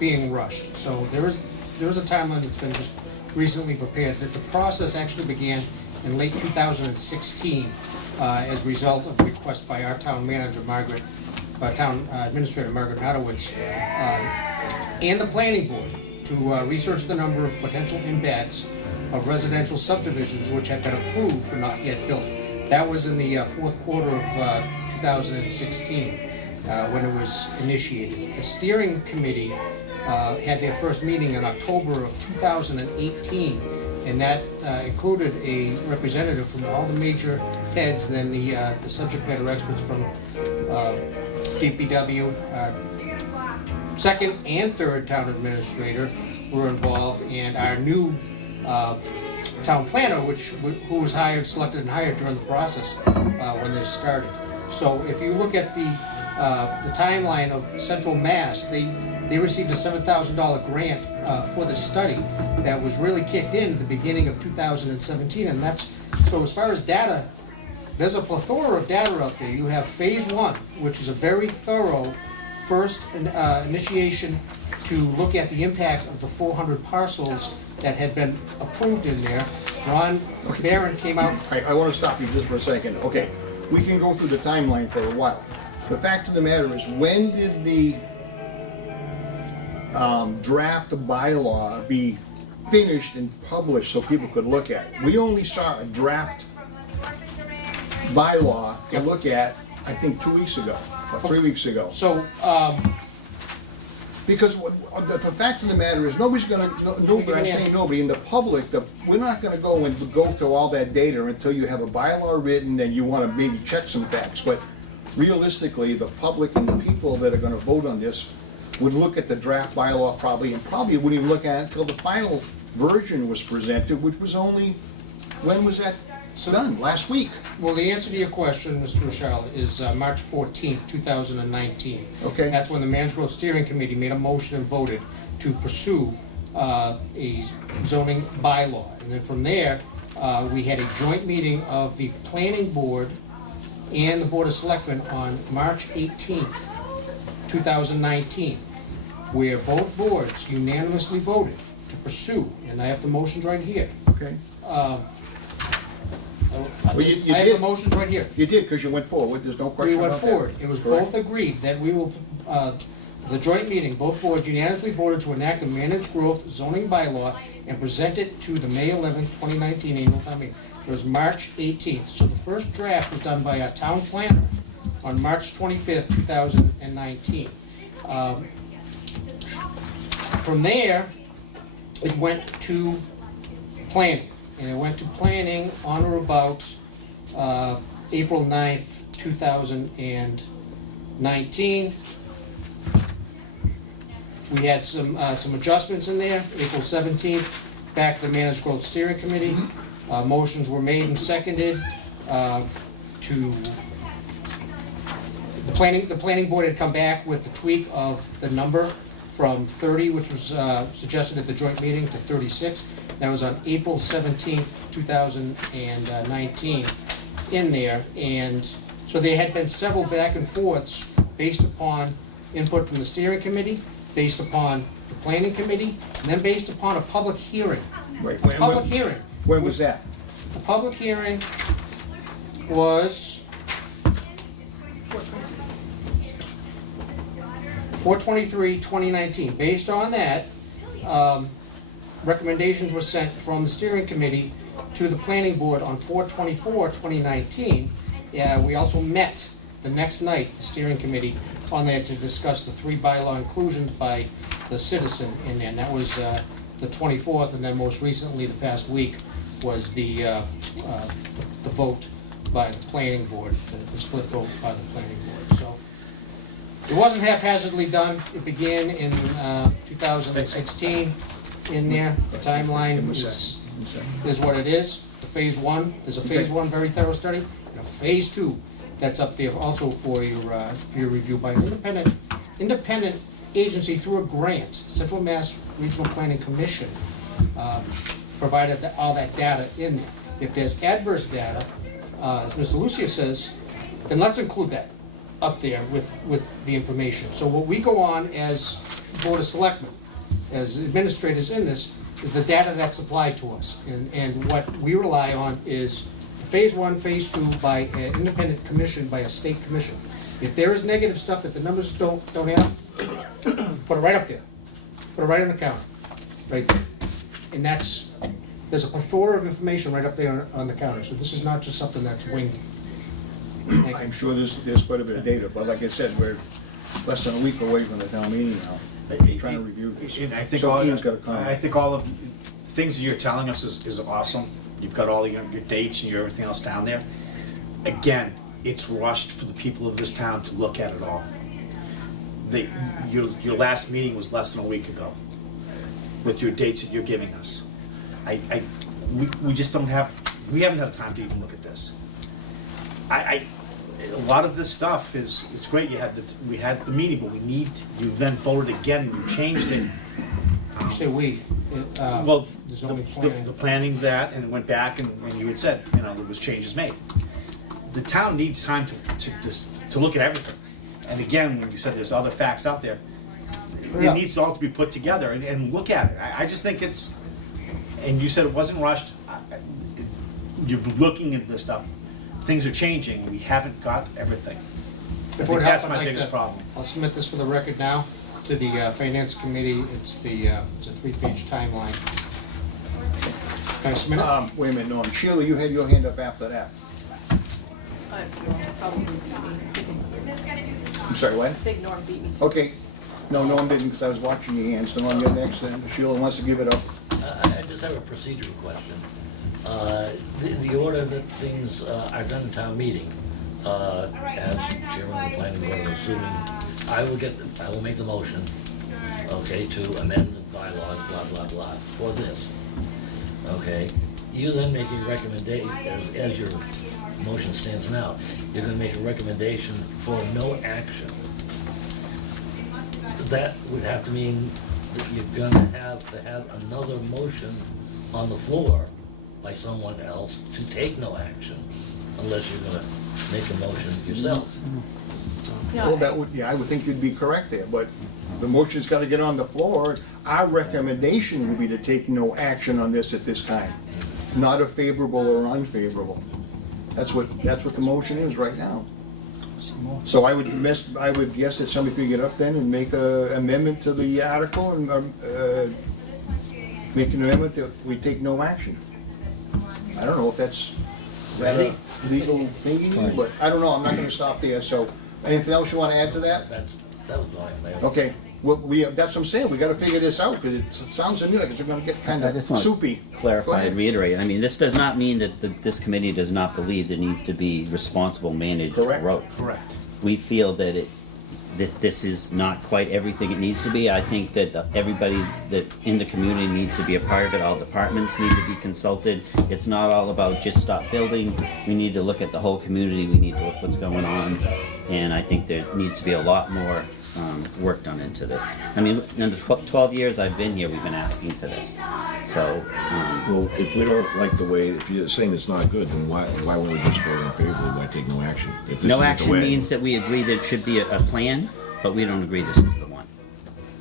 being rushed. So there is a timeline that's been just recently prepared, that the process actually began in late 2016 as a result of a request by our town manager, town administrator Margaret Nadowitz, and the planning board to research the number of potential impacts of residential subdivisions which have been approved but not yet built. That was in the fourth quarter of 2016 when it was initiated. The steering committee had their first meeting in October of 2018, and that included a representative from all the major heads, and then the subject matter experts from DPW, second and third town administrator were involved, and our new town planner, who was selected and hired during the process when this started. So if you look at the timeline of Central Mass, they received a $7,000 grant for the study that was really kicked in at the beginning of 2017, and so as far as data, there's a plethora of data out there. You have phase one, which is a very thorough first initiation to look at the impact of the 400 parcels that had been approved in there. Ron Barron came out. I want to stop you just for a second. Okay, we can go through the timeline for a while. The fact of the matter is, when did the draft bylaw be finished and published so people could look at it? We only saw a draft bylaw to look at, I think, 2 weeks ago, or 3 weeks ago. So, Because the fact of the matter is, nobody's gonna, nobody, I'm saying nobody, in the public, we're not gonna go and go through all that data until you have a bylaw written and you wanna maybe check some facts. But realistically, the public and the people that are gonna vote on this would look at the draft bylaw probably, and probably wouldn't even look at it until the final version was presented, which was only, when was that done? Last week. well, the answer to your question, Mr. Rochelle, is March 14th, 2019. Okay. That's when the Managed Growth Steering Committee made a motion and voted to pursue a zoning bylaw. And then from there, we had a joint meeting of the Planning Board and the Board of Selectmen on March 18th, 2019, where both boards unanimously voted to pursue, and I have the motions right here. Okay. Well, you I have did. the motions right here. You did, because you went forward, there's no We question went about that. forward. It was Correct. both agreed that we will, the joint meeting, both boards unanimously voted to enact the managed growth zoning bylaw and present it to the May 11th, 2019 annual town meeting. It was March 18th, so the first draft was done by our town planner on March 25th, 2019. From there, it went to planning, and it went to planning on or about April 9th, 2019. We had some adjustments in there. April 17th, back to the Managed Growth Steering Committee. Motions were made and seconded to, the planning board had come back with the tweak of the number from 30, which was suggested at the joint meeting, to 36. That was on April 17th, 2019 in there. And so there had been several back and forths based upon input from the steering committee, based upon the planning committee, and then based upon a public hearing. Right. A public hearing. When was that? The public hearing was 4/23/2019. Based on that, recommendations were sent from the steering committee to the planning board on 4/24/2019. We also met the next night, the steering committee, on there to discuss the 3 bylaw inclusions by the citizen in there. And that was the 24th, and then most recently, the past week, was the vote by the planning board, the split vote by the planning board. So it wasn't haphazardly done. It began in 2016 in there. The timeline is what it is. The phase one, there's a phase one very thorough study, and a phase two that's up there also for your review by an independent agency through a grant. Central Mass Regional Planning Commission provided all that data in there. If there's adverse data, as Mr. Lucia says, then let's include that up there with the information. So what we go on as Board of Selectmen, as administrators in this, is the data that's supplied to us. And what we rely on is phase one, phase two by an independent commission, by a state commission. If there is negative stuff that the numbers don't add up, put it right up there. Put it right on the counter. right there. And there's a plethora of information right up there on the counter, so this is not just something that's winged. I'm sure there's quite a bit of data, but like I said, we're less than a week away from the town meeting now. Trying to review this. And I think So all, Ian's got a comment. I think all of things that you're telling us is awesome. You've got all your dates and your everything else down there. Again, it's rushed for the people of this town to look at it all. Your last meeting was less than a week ago with your dates that you're giving us. We just don't have, we haven't had time to even look at this. A lot of this stuff it's great, we had the meeting, but you then voted again and you changed it. You say we, Well, there's only the planning. planning that, and it went back and you had said, there was changes made. The town needs time to look at everything. And again, when you said there's other facts out there, Yeah. it needs all to be put together and look at it. I just think it's, and you said it wasn't rushed. You're looking at this stuff, things are changing, we haven't got everything. I If think it that's helps, my I'd like biggest to- problem. I'll submit this for the record now to the Finance Committee. It's a 3-page timeline. Can I submit it? Wait a minute, Norm. Sheila, you had your hand up after that. Probably beat me. I'm sorry, what? I think Norm beat me too. Okay. No, Norm didn't, because I was watching your hands. So Norm, you're next, and Sheila wants to give it up. I just have a procedural question. The order that things are done in town meeting, as chairman of the planning board, I'm assuming, I will make the motion, okay, to amend the bylaws, blah, blah, blah, for this. Okay, you then make a recommendation, as your motion stands now, you're gonna make a recommendation for no action. That would have to mean that you're gonna have to have another motion on the floor by someone else to take no action, unless you're gonna make a motion yourself. Well, that would, yeah, I would think you'd be correct there, but the motion's gotta get on the floor. Our recommendation would be to take no action on this at this time, not a favorable or unfavorable. That's what the motion is right now. So I would guess that somebody could get up then and make a amendment to the article and, make an amendment that we take no action. I don't know if that's a legal thinking, but I don't know, I'm not gonna stop there, so, anything else you wanna add to that? That was all I made. Okay, well, that's what I'm saying, we gotta figure this out, because it sounds to me like it's gonna get I kinda just want soupy. to Go clarify ahead. and reiterate, I mean, this does not mean that this committee does not believe there needs to be responsible managed Correct. growth. Correct. We feel that this is not quite everything it needs to be. I think that everybody that in the community needs to be a part of it. All departments need to be consulted. It's not all about just stop building. We need to look at the whole community. We need to look what's going on. And I think there needs to be a lot more work done into this. I mean, in the 12 years I've been here, we've been asking for this. So, Well, if we don't like the way, if you're saying it's not good, then why wouldn't we just vote in favor? Why take no action? If this no isn't the action way- means that we agree there should be a plan, but we don't agree this is the one.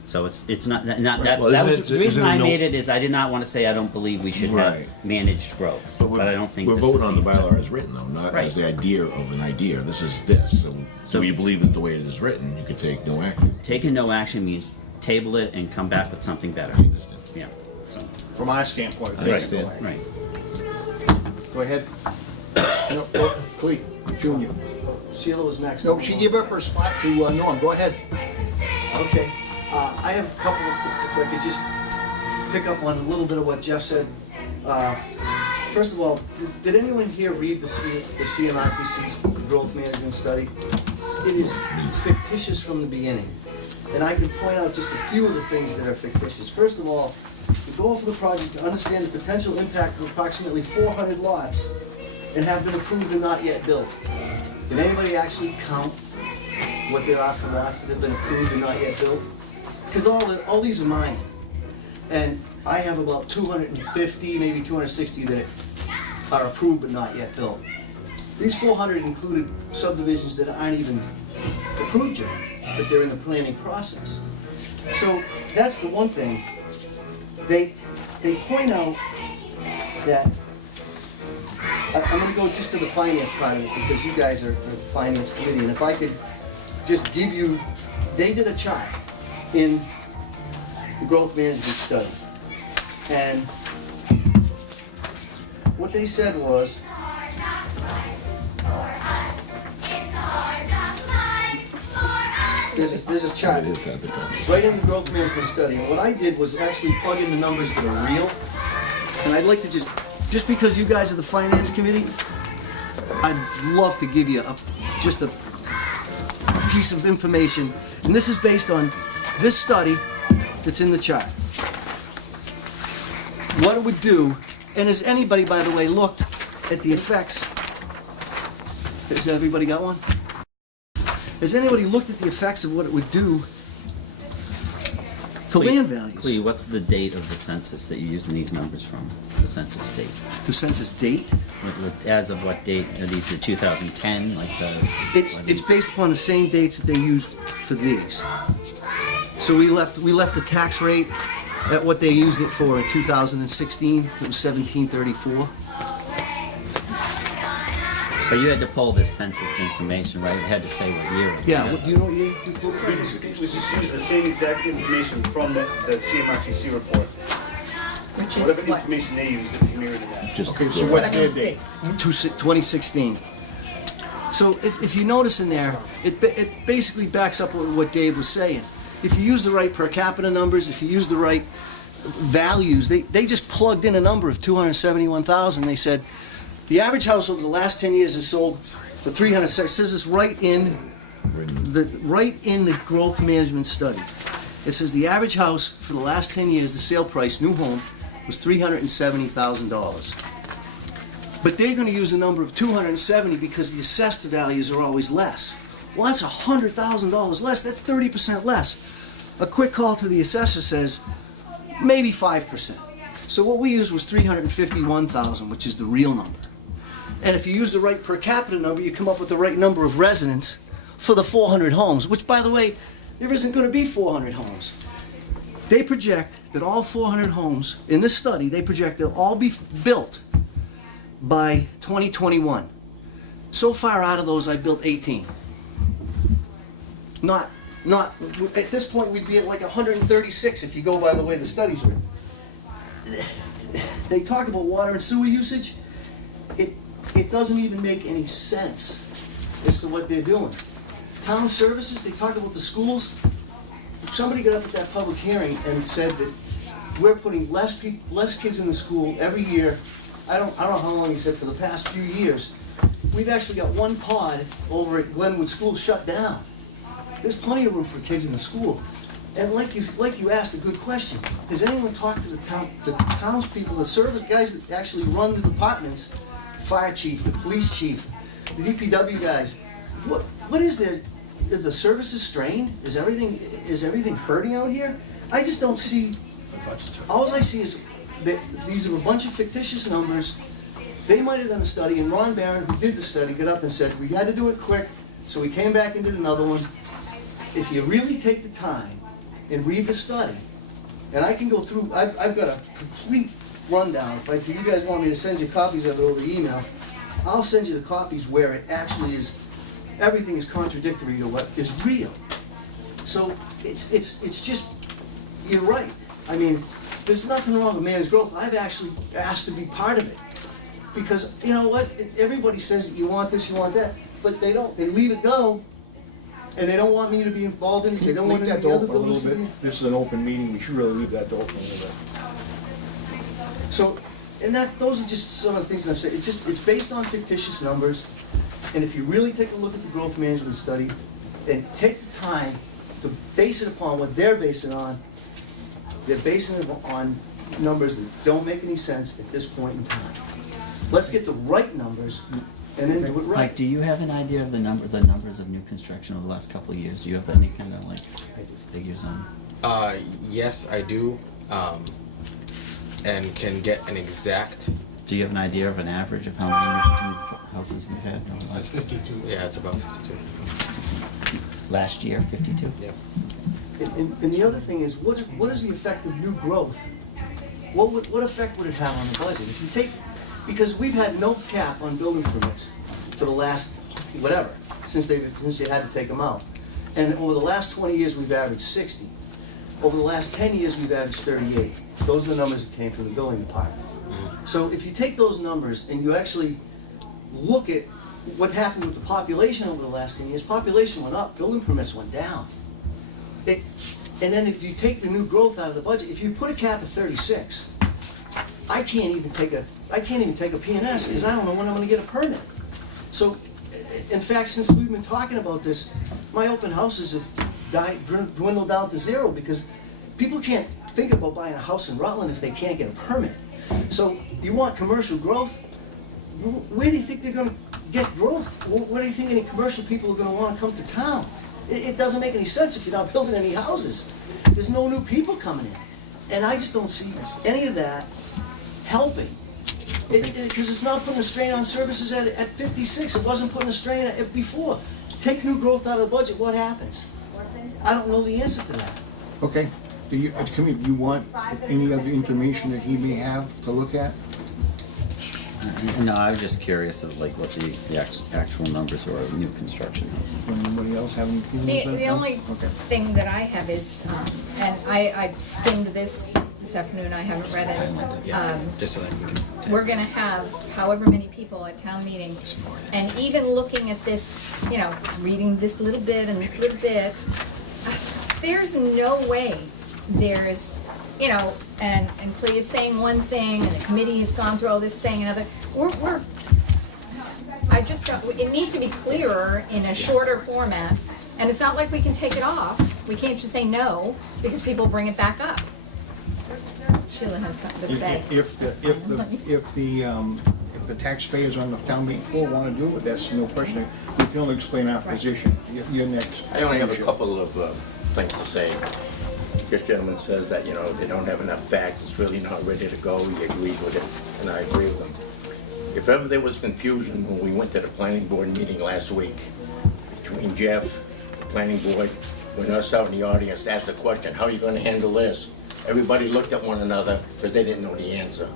So it's not that Well, that isn't was it- the reason isn't it I no- made it is I did not want to say I don't believe we should have Right. managed growth, but I don't think We're this voting is on the bylaw as written, though, not Right. as the idea of an idea. This is this. So you believe it the way it is written, you could take no action. Taking no action means table it and come back with something better. I understand. Yeah. So, From our standpoint. I take it understand. away. right. Go ahead. No, Clea, Junior. Sheila was next. No, she gave up her spot to Norm, go ahead. Okay, I have a couple, if I could just pick up on a little bit of what Jeff said. First of all, did anyone here read the CMRPC's growth management study? It is fictitious from the beginning. And I can point out just a few of the things that are fictitious. First of all, the goal for the project to understand the potential impact of approximately 400 lots and have been approved and not yet built. Did anybody actually count what there are for lots that have been approved and not yet built? Because all these are mine. And I have about 250, maybe 260 that are approved but not yet built. These 400 included subdivisions that aren't even approved yet, but they're in the planning process. So that's the one thing. They point out that, I'm gonna go just to the finance part of it because you guys are the finance committee, and if I could just give you, they did a chart in the growth management study. And what they said was, there's a chart It is at the country. right in the growth management study. And what I did was actually plug in the numbers that are real. And I'd like to just because you guys are the finance committee, I'd love to give you just a piece of information. And this is based on this study that's in the chart. What it would do, and has anybody, by the way, looked at the effects? Has everybody got one? Has anybody looked at the effects of what it would do to land values? Clea, what's the date of the census that you're using these numbers from? The census date? The census date? As of what date? Are these the 2010, like the... It's based upon the same dates that they used for these. So we left the tax rate at what they used it for in 2016. It was 1734. So you had to pull this census information, right? It had to say what year it was. Yeah, do you know what you pulled? We just used the same exact information from the CMRPC report. Which is Whatever what? information they used, it mirrored in that. Just Okay, so what's their date? 2016. So if you notice in there, it basically backs up what Dave was saying. If you use the right per capita numbers, if you use the right values, they just plugged in a number of 271,000. They said the average house over the last 10 years has sold for 300. It says this right in the growth management study. It says the average house for the last 10 years, the sale price, new home, was $370,000. But they're going to use a number of 270 because the assessed values are always less. Well, that's $100,000 less. That's 30% less. A quick call to the assessor says maybe 5%. So what we used was 351,000, which is the real number. And if you use the right per capita number, you come up with the right number of residents for the 400 homes, which, by the way, there isn't going to be 400 homes. They project that all 400 homes, in this study, they project they'll all be built by 2021. So far out of those, I built 18. Not, at this point, we'd be at like 136 if you go by the way the studies were. They talk about water and sewer usage. It doesn't even make any sense as to what they're doing. Town services, they talk about the schools. Somebody got up at that public hearing and said that we're putting less kids in the school every year. I don't know how long he said, for the past few years. We've actually got one pod over at Glenwood School shut down. There's plenty of room for kids in the school. And like you asked a good question, has anyone talked to the townspeople, the service guys that actually run the departments, the fire chief, the police chief, the DPW guys? What is there? Is the services strained? Is everything hurting out here? I just don't see. All I see is that these are a bunch of fictitious numbers. They might have done a study, and Ron Barron, who did the study, got up and said, we had to do it quick, so we came back and did another one. If you really take the time and read the study, and I can go through, I've got a complete rundown. If you guys want me to send you copies of it over email, I'll send you the copies where it actually is, everything is contradictory to what is real. So it's just, you're right. I mean, there's nothing wrong with managed growth. I've actually asked to be part of it. Because, you know what, everybody says that you want this, you want that, but they don't, they leave it go, and they don't want me to be involved in it, they don't want Leave any that of door the open a other buildings little to be. bit. This is an open meeting, we should really leave that door open a little bit. So, and those are just some of the things that I've said. It's based on fictitious numbers, and if you really take a look at the growth management study, and take the time to base it upon what they're basing it on, they're basing it on numbers that don't make any sense at this point in time. Let's get the right numbers and then do it right. Mike, do you have an idea of the numbers of new construction over the last couple of years? Do you have any kind of like figures on? Yes, I do, and can get an exact. Do you have an idea of an average of how many new houses we've had over the That's last 52. Yeah, it's about 52. last year? 52. Yeah. And the other thing is, what is the effect of new growth? What effect would it have on the budget? If you take, because we've had no cap on building permits for the last, whatever, since you had to take them out. And over the last 20 years, we've averaged 60. Over the last 10 years, we've averaged 38. Those are the numbers that came from the building department. So if you take those numbers and you actually look at what happened with the population over the last 10 years, population went up, building permits went down. And then if you take the new growth out of the budget, if you put a cap of 36, I can't even take a P&S because I don't know when I'm gonna get a permit. So, in fact, since we've been talking about this, my open houses have dwindled down to zero because people can't think about buying a house in Rutland if they can't get a permit. So, you want commercial growth? Where do you think they're gonna get growth? Where do you think any commercial people are gonna wanna come to town? It doesn't make any sense if you're not building any houses. There's no new people coming in. And I just don't see any of that helping. Because it's not putting a strain on services at 56. It wasn't putting a strain at before. Take new growth out of the budget, what happens? I don't know the answer to that. Okay, do you, you want any other information that he may have to look at? No, I was just curious of like what the actual numbers are of new construction housing. Anybody else have any feelings on that? The only Okay. thing that I have is, and I skimmed this afternoon, I haven't read it. Just so that we can. We're gonna have however many people at town meeting, and even looking at this, you know, reading this little bit and this little bit, there's no way there's, you know, and Clea is saying one thing, and the committee has gone through all this saying another. I just don't, it needs to be clearer in a shorter format, and it's not like we can take it off. We can't just say no, because people bring it back up. Sheila has something to say. If the taxpayers on the town meeting floor want to do it, that's no question. We can only explain our position. You're next. I only have a couple of things to say. This gentleman says that, you know, they don't have enough facts, it's really not ready to go, he agrees with it, and I agree with him. If ever there was confusion when we went to the planning board meeting last week, between Jeff, the planning board, when us out in the audience asked the question, how are you gonna handle this? Everybody looked at one another because they didn't know the answer.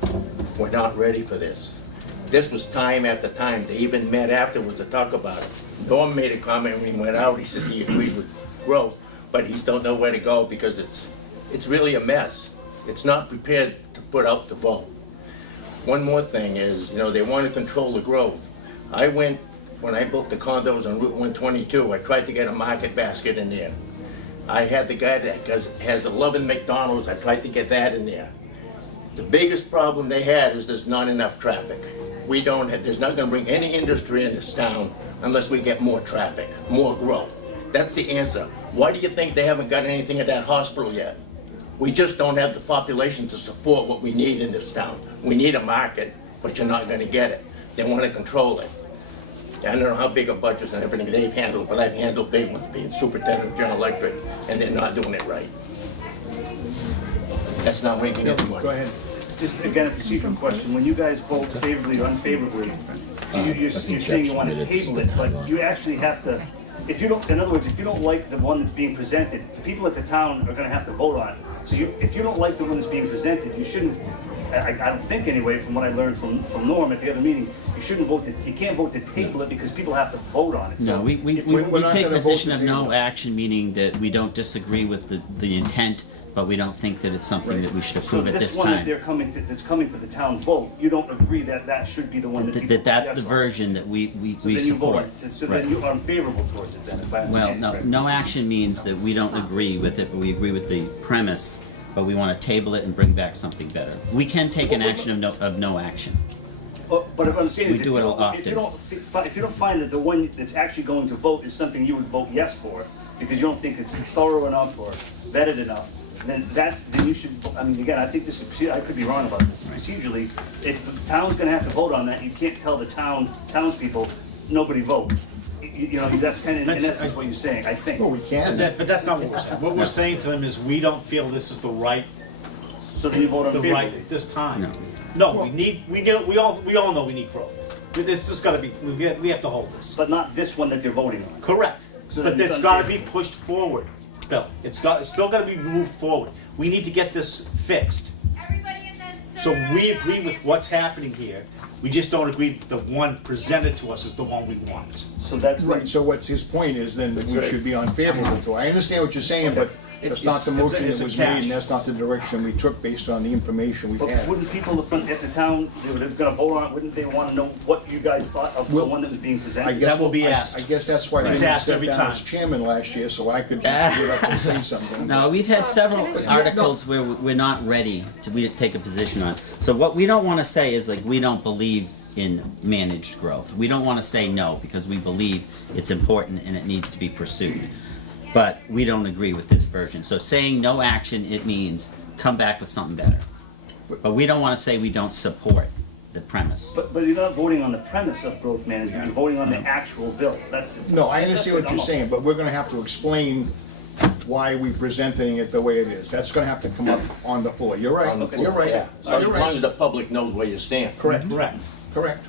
We're not ready for this. This was time after time, they even met afterwards to talk about it. Norm made a comment when he went out, he said he agreed with growth, but he don't know where to go because it's really a mess. It's not prepared to put out the vote. One more thing is, you know, they want to control the growth. I went, when I built the condos on Route 122, I tried to get a market basket in there. I had the guy that has 11 McDonald's, I tried to get that in there. The biggest problem they had is there's not enough traffic. There's not gonna bring any industry in this town unless we get more traffic, more growth. That's the answer. Why do you think they haven't got anything at that hospital yet? We just don't have the population to support what we need in this town. We need a market, but you're not gonna get it. They wanna control it. I don't know how big of budgets and everything they've handled, but I've handled big ones, being superintendent of General Electric, and they're not doing it right. That's not making any money. Go ahead. Just again, a procedural question, when you guys vote favorably or unfavorably, you're saying you want to table it, but you actually have to, if you don't, in other words, if you don't like the one that's being presented, the people at the town are gonna have to vote on it. So if you don't like the one that's being presented, you shouldn't, I don't think anyway, from what I learned from Norm at the other meeting, you can't vote to table it because people have to vote on it. So No, we we're not take a gonna vote position to of table no it. action, meaning that we don't disagree with the intent, but we don't think that it's something that we should So approve at this this one that time. they're coming to, that's coming to the town vote, you don't agree that that should be the one that people. That's yes the on. version that we So then you vote support. on it. So Right. then you are unfavorable towards it then, if I Well, understand no, correctly. no action means that we don't agree with it, but we agree with the premise, but we want to table it and bring back something better. We can take an action of no action. But what I'm saying is, We do it often. if you don't find that the one that's actually going to vote is something you would vote yes for, because you don't think it's thorough enough or vetted enough, then you should, I mean, again, I think this is, I could be wrong about this. Procedurally, if the town's gonna have to vote on that, you can't tell the townspeople, nobody vote. You know, that's kind of, in essence, what you're saying, I think. Well, we can. But that's not what we're saying. What we're saying to them is, we don't feel this is the right, So then you vote unfavorably. this time. No. No, we all know we need growth. It's just gotta be, we have to hold this. But not this one that they're voting on. Correct. So But then it's it's gotta be unfavorable. pushed forward, Bill. It's still gotta be moved forward. We need to get this fixed. Everybody in this. So we agree with what's happening here. We just don't agree that the one presented to us is the one we want. So that's what. Right, so what's his point is then that we should be unfavorable to it. I understand what you're saying, but That's not the motion that was made, and that's not the direction we took based on the information we've But had. wouldn't people at the town, they were gonna vote on it, wouldn't they wanna know what you guys thought of the Well, one that was being I presented? guess That will be I- asked. I guess that's why It's Raymond asked stepped every down time. as chairman last year, so I could just get up and say something. No, we've had several can I just- articles where we're not ready to take a position on. So what we don't want to say is like, we don't believe in managed growth. We don't want to say no, because we believe it's important and it needs to be pursued. But we don't agree with this version. So saying no action, it means come back with something better. But we don't want to say we don't support the premise. But you're not voting on the premise of growth management, you're voting on the actual bill, that's. No, I understand what that's you're I'm- saying, but we're gonna have to explain why we're presenting it the way it is. That's gonna have to come up on the floor. You're right, On the floor, you're right. yeah. So as You're long as right. the public knows where you stand. Correct, Correct. correct.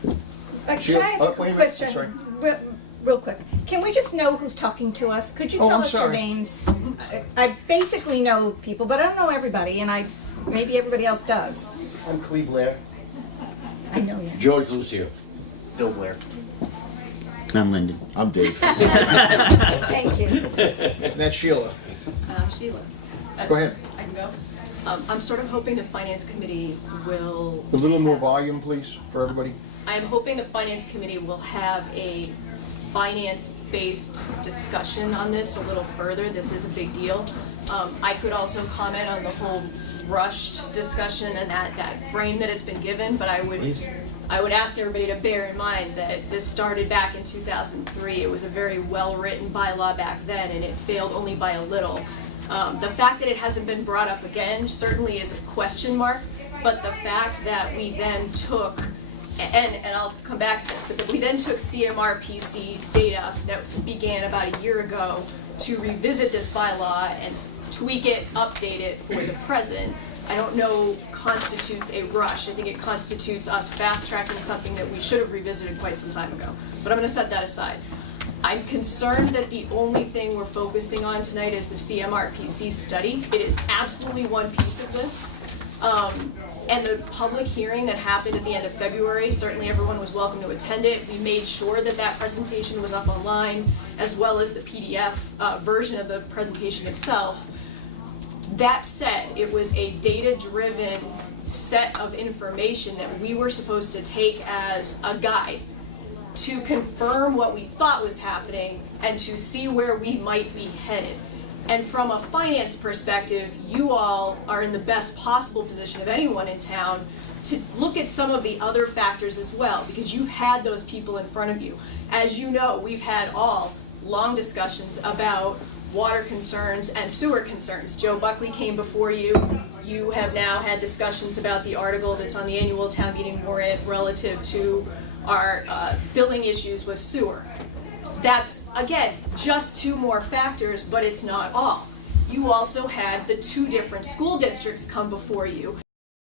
Can Sheila, I ask wait a a minute, question? I'm sorry. Real quick. Can we just know who's talking to us? Could you Oh, tell I'm us your sorry. names? I basically know people, but I don't know everybody, and maybe everybody else does. I'm Cleve Blair. I know you. George Lucio. Bill Blair. I'm Lyndon. I'm Dave. Thank you. And that's Sheila. Sheila. Go ahead. I can go. I'm sort of hoping the Finance Committee will. A little more volume, please, for everybody. I'm hoping the Finance Committee will have a finance-based discussion on this a little further. This is a big deal. I could also comment on the whole rushed discussion and that frame that it's been given, but I would ask everybody to bear in mind that this started back in 2003. It was a very well-written bylaw back then, and it failed only by a little. The fact that it hasn't been brought up again certainly is a question mark, but the fact that we then took, and I'll come back to this, but that we then took CMRPC data that began about a year ago to revisit this bylaw and tweak it, update it for the present, I don't know constitutes a rush. I think it constitutes us fast-tracking something that we should have revisited quite some time ago. But I'm going to set that aside. I'm concerned that the only thing we're focusing on tonight is the CMRPC study. It is absolutely one piece of this. And the public hearing that happened at the end of February, certainly everyone was welcome to attend it. We made sure that that presentation was up online, as well as the PDF version of the presentation itself. That said, it was a data-driven set of information that we were supposed to take as a guide to confirm what we thought was happening and to see where we might be headed. And from a finance perspective, you all are in the best possible position of anyone in town to look at some of the other factors as well, because you've had those people in front of you. As you know, we've had all long discussions about water concerns and sewer concerns. Joe Buckley came before you. You have now had discussions about the article that's on the annual town meeting warrant relative to our billing issues with sewer. That's, again, just two more factors, but it's not all. You also had the two different school districts come before you,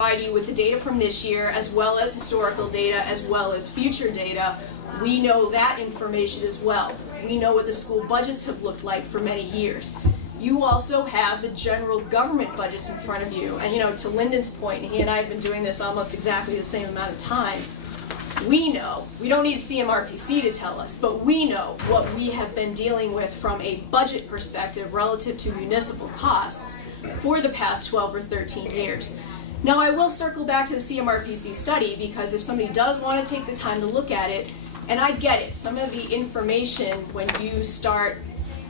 provide you with the data from this year, as well as historical data, as well as future data. We know that information as well. We know what the school budgets have looked like for many years. You also have the general government budgets in front of you. And, you know, to Lyndon's point, and he and I have been doing this almost exactly the same amount of time, we know, we don't need CMRPC to tell us, but we know what we have been dealing with from a budget perspective relative to municipal costs for the past 12 or 13 years. Now, I will circle back to the CMRPC study, because if somebody does want to take the time to look at it, and I get it, some of the information, when you start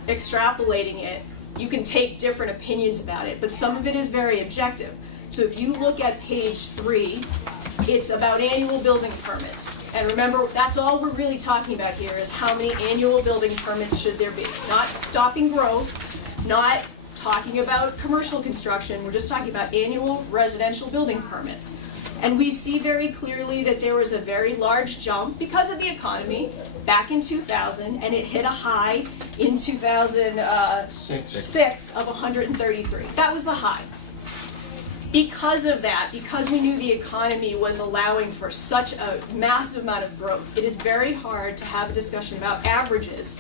extrapolating it, you can take different opinions about it, but some of it is very objective. So if you look at page 3, it's about annual building permits. And remember, that's all we're really talking about here, is how many annual building permits should there be. Not stopping growth, not talking about commercial construction, we're just talking about annual residential building permits. And we see very clearly that there was a very large jump because of the economy back in 2000, and it hit a high in 2006 of 133. That was the high. Because of that, because we knew the economy was allowing for such a massive amount of growth, it is very hard to have a discussion about averages,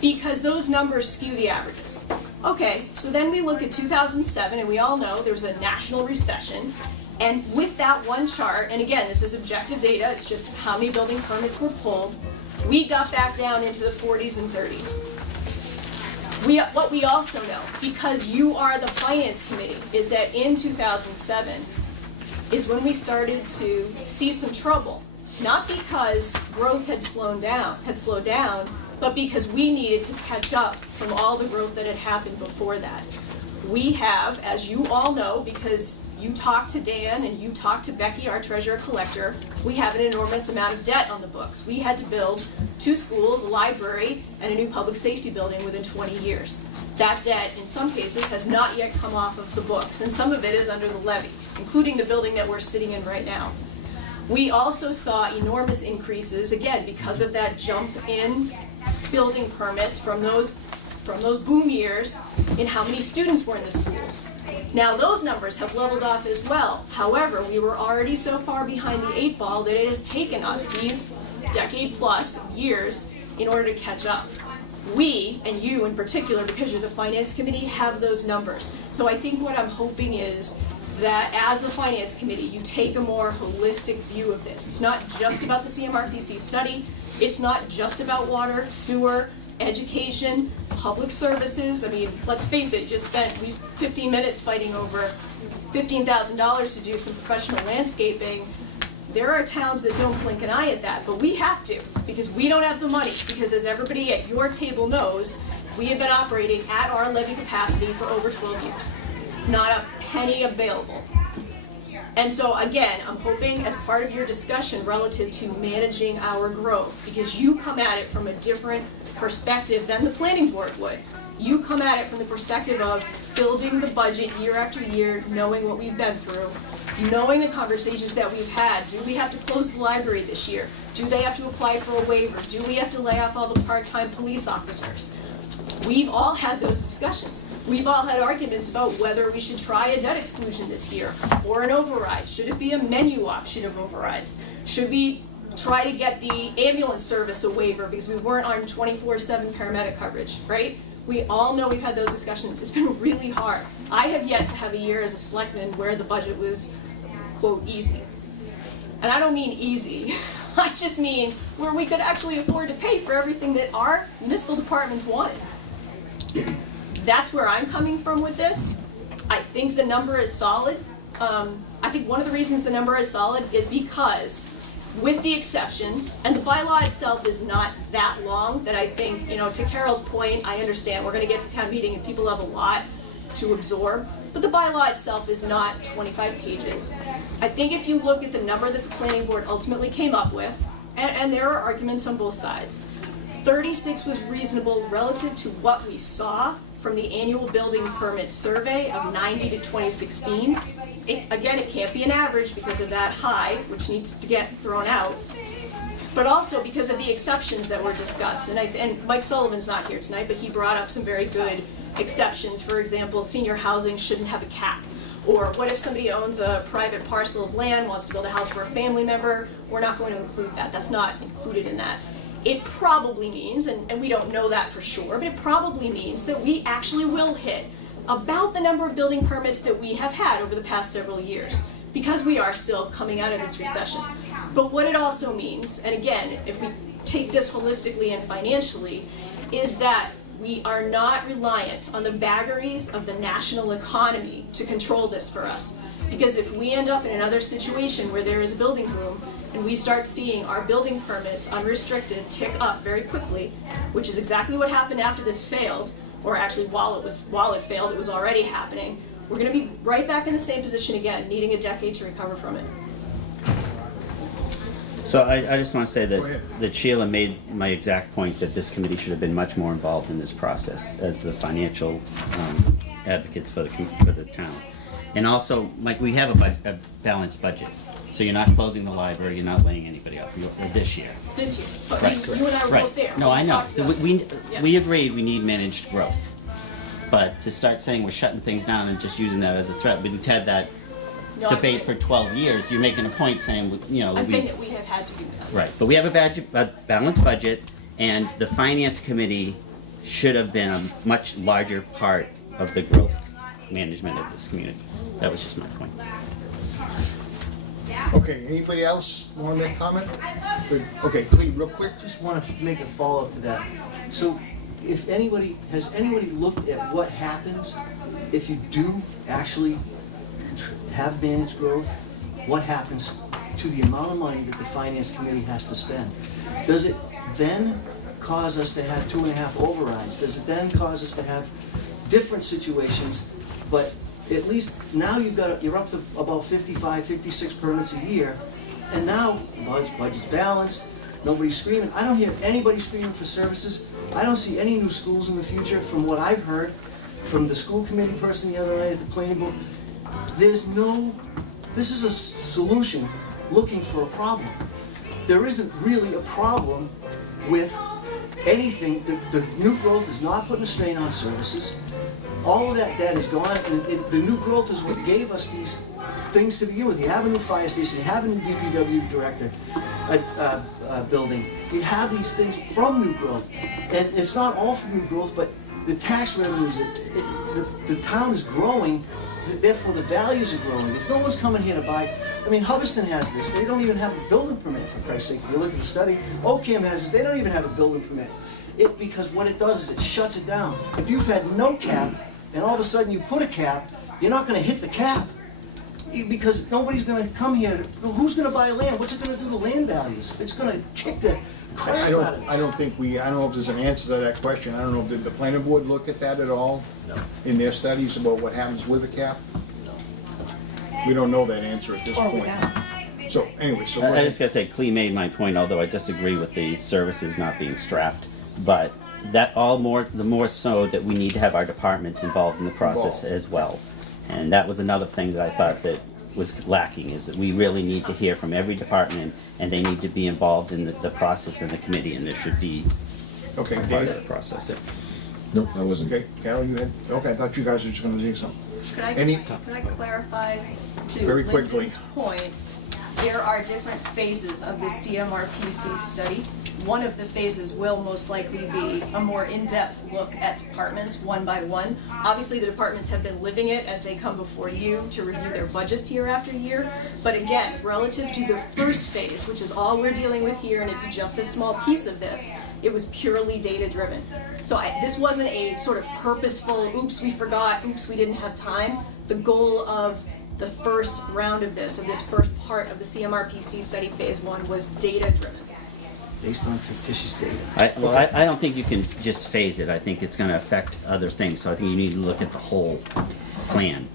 because those numbers skew the averages. Okay, so then we look at 2007, and we all know there was a national recession. And with that one chart, and again, this is objective data, it's just how many building permits were pulled, we got back down into the 40s and 30s. What we also know, because you are the finance committee, is that in 2007 is when we started to see some trouble. Not because growth had slowed down, but because we needed to catch up from all the growth that had happened before that. We have, as you all know, because you talked to Dan and you talked to Becky, our treasurer collector, we have an enormous amount of debt on the books. We had to build 2 schools, a library, and a new public safety building within 20 years. That debt, in some cases, has not yet come off of the books, and some of it is under the levy, including the building that we're sitting in right now. We also saw enormous increases, again, because of that jump in building permits from those boom years in how many students were in the schools. Now those numbers have leveled off as well. However, we were already so far behind the 8 ball that it has taken us these decade plus years in order to catch up. We, and you in particular, because you're the finance committee, have those numbers. So I think what I'm hoping is that as the finance committee, you take a more holistic view of this. It's not just about the CMRPC study. It's not just about water, sewer, education, public services. I mean, let's face it, just spent 15 minutes fighting over $15,000 to do some professional landscaping. There are towns that don't blink an eye at that, but we have to, because we don't have the money, because as everybody at your table knows, we have been operating at our levy capacity for over 12 years. Not a penny available. And so again, I'm hoping as part of your discussion relative to managing our growth, because you come at it from a different perspective than the planning board would. You come at it from the perspective of building the budget year after year, knowing what we've been through, knowing the conversations that we've had. Do we have to close the library this year? Do they have to apply for a waiver? Do we have to lay off all the part-time police officers? We've all had those discussions. We've all had arguments about whether we should try a debt exclusion this year or an override. Should it be a menu option of overrides? Should we try to get the ambulance service a waiver because we weren't on 24/7 paramedic coverage, right? We all know we've had those discussions. It's been really hard. I have yet to have a year as a selectman where the budget was, quote, easy. And I don't mean easy. I just mean where we could actually afford to pay for everything that our municipal departments wanted. That's where I'm coming from with this. I think the number is solid. I think one of the reasons the number is solid is because with the exceptions, and the bylaw itself is not that long, that I think, you know, to Carol's point, I understand we're going to get to town meeting and people have a lot to absorb, but the bylaw itself is not 25 pages. I think if you look at the number that the planning board ultimately came up with, and there are arguments on both sides, 36 was reasonable relative to what we saw from the annual building permit survey of 90 to 2016. Again, it can't be an average because of that high, which needs to get thrown out, but also because of the exceptions that were discussed. And Mike Sullivan's not here tonight, but he brought up some very good exceptions. For example, senior housing shouldn't have a cap. Or what if somebody owns a private parcel of land, wants to build a house for a family member? We're not going to include that. That's not included in that. It probably means, and we don't know that for sure, but it probably means that we actually will hit about the number of building permits that we have had over the past several years, because we are still coming out of this recession. But what it also means, and again, if we take this holistically and financially, is that we are not reliant on the vagaries of the national economy to control this for us. Because if we end up in another situation where there is a building boom, and we start seeing our building permits unrestricted tick up very quickly, which is exactly what happened after this failed, or actually while it failed, it was already happening, we're going to be right back in the same position again, needing a decade to recover from it. So I just want to say that Sheila made my exact point that this committee should have been much more involved in this process as the financial advocates for the town. And also, Mike, we have a balanced budget. So you're not closing the library, you're not laying anybody off this year. This year, but Right, you and I were both there. No, I know. Yeah. We agreed we need managed growth. But to start saying we're shutting things down and just using that as a threat, we've had that debate for 12 years. You're making a point saying, you know... I'm saying that we have had to do that. Right, but we have a balanced budget, and the finance committee should have been a much larger part of the growth management of this community. That was just my point. Okay, anybody else want to make a comment? Good. Okay, Cleve, real quick. Just want to make a follow-up to that. So, if anybody, has anybody looked at what happens if you do actually have managed growth? What happens to the amount of money that the finance committee has to spend? Does it then cause us to have 2.5 overrides? Does it then cause us to have different situations? But at least now you're up to about 55, 56 permits a year, and now budget's balanced, nobody's screaming. I don't hear anybody screaming for services. I don't see any new schools in the future from what I've heard from the school committee person the other night at the planning board. This is a solution looking for a problem. There isn't really a problem with anything. The new growth is not putting a strain on services. All of that debt is gone, and the new growth is what gave us these things to begin with. You have a new fire station, you have a new DPW director building. You have these things from new growth, and it's not all from new growth, but the tax revenues, the town is growing, therefore the values are growing. If no one's coming here to buy, I mean, Hubbardston has this, they don't even have a building permit, for Christ's sake. If you look at the study, Ocam has this, they don't even have a building permit. Because what it does is it shuts it down. If you've had no cap, and all of a sudden you put a cap, you're not gonna hit the cap. Because nobody's gonna come here, who's gonna buy land? What's it gonna do to land values? It's gonna kick the crap out of us. I don't know if there's an answer to that question. I don't know, did the planning board look at that at all? No. In their studies about what happens with a cap? We don't know that answer at this Or point. without. So, anyway, so. I just gotta say, Clee made my point, although I disagree with the services not being strapped. But that the more so that we need to have our departments involved in the process as well. And that was another thing that I thought that was lacking, is that we really need to hear from every department, and they need to be involved in the process and the committee, and there should be Okay, part of the Dave? process. Nope, I wasn't. Okay, Carol, you had, okay, I thought you guys were just gonna say something. Could I clarify to Very quickly. Lyndon's point? There are different phases of the CMRPC study. One of the phases will most likely be a more in-depth look at departments one by one. Obviously, the departments have been living it as they come before you to review their budgets year after year. But again, relative to the first phase, which is all we're dealing with here, and it's just a small piece of this, it was purely data-driven. So this wasn't a sort of purposeful, oops, we forgot, oops, we didn't have time. The goal of the first round of this first part of the CMRPC study phase 1 was data-driven. Based on fictitious data. I don't think you can just phase it. I think it's gonna affect other things, so I think you need to look at the whole plan,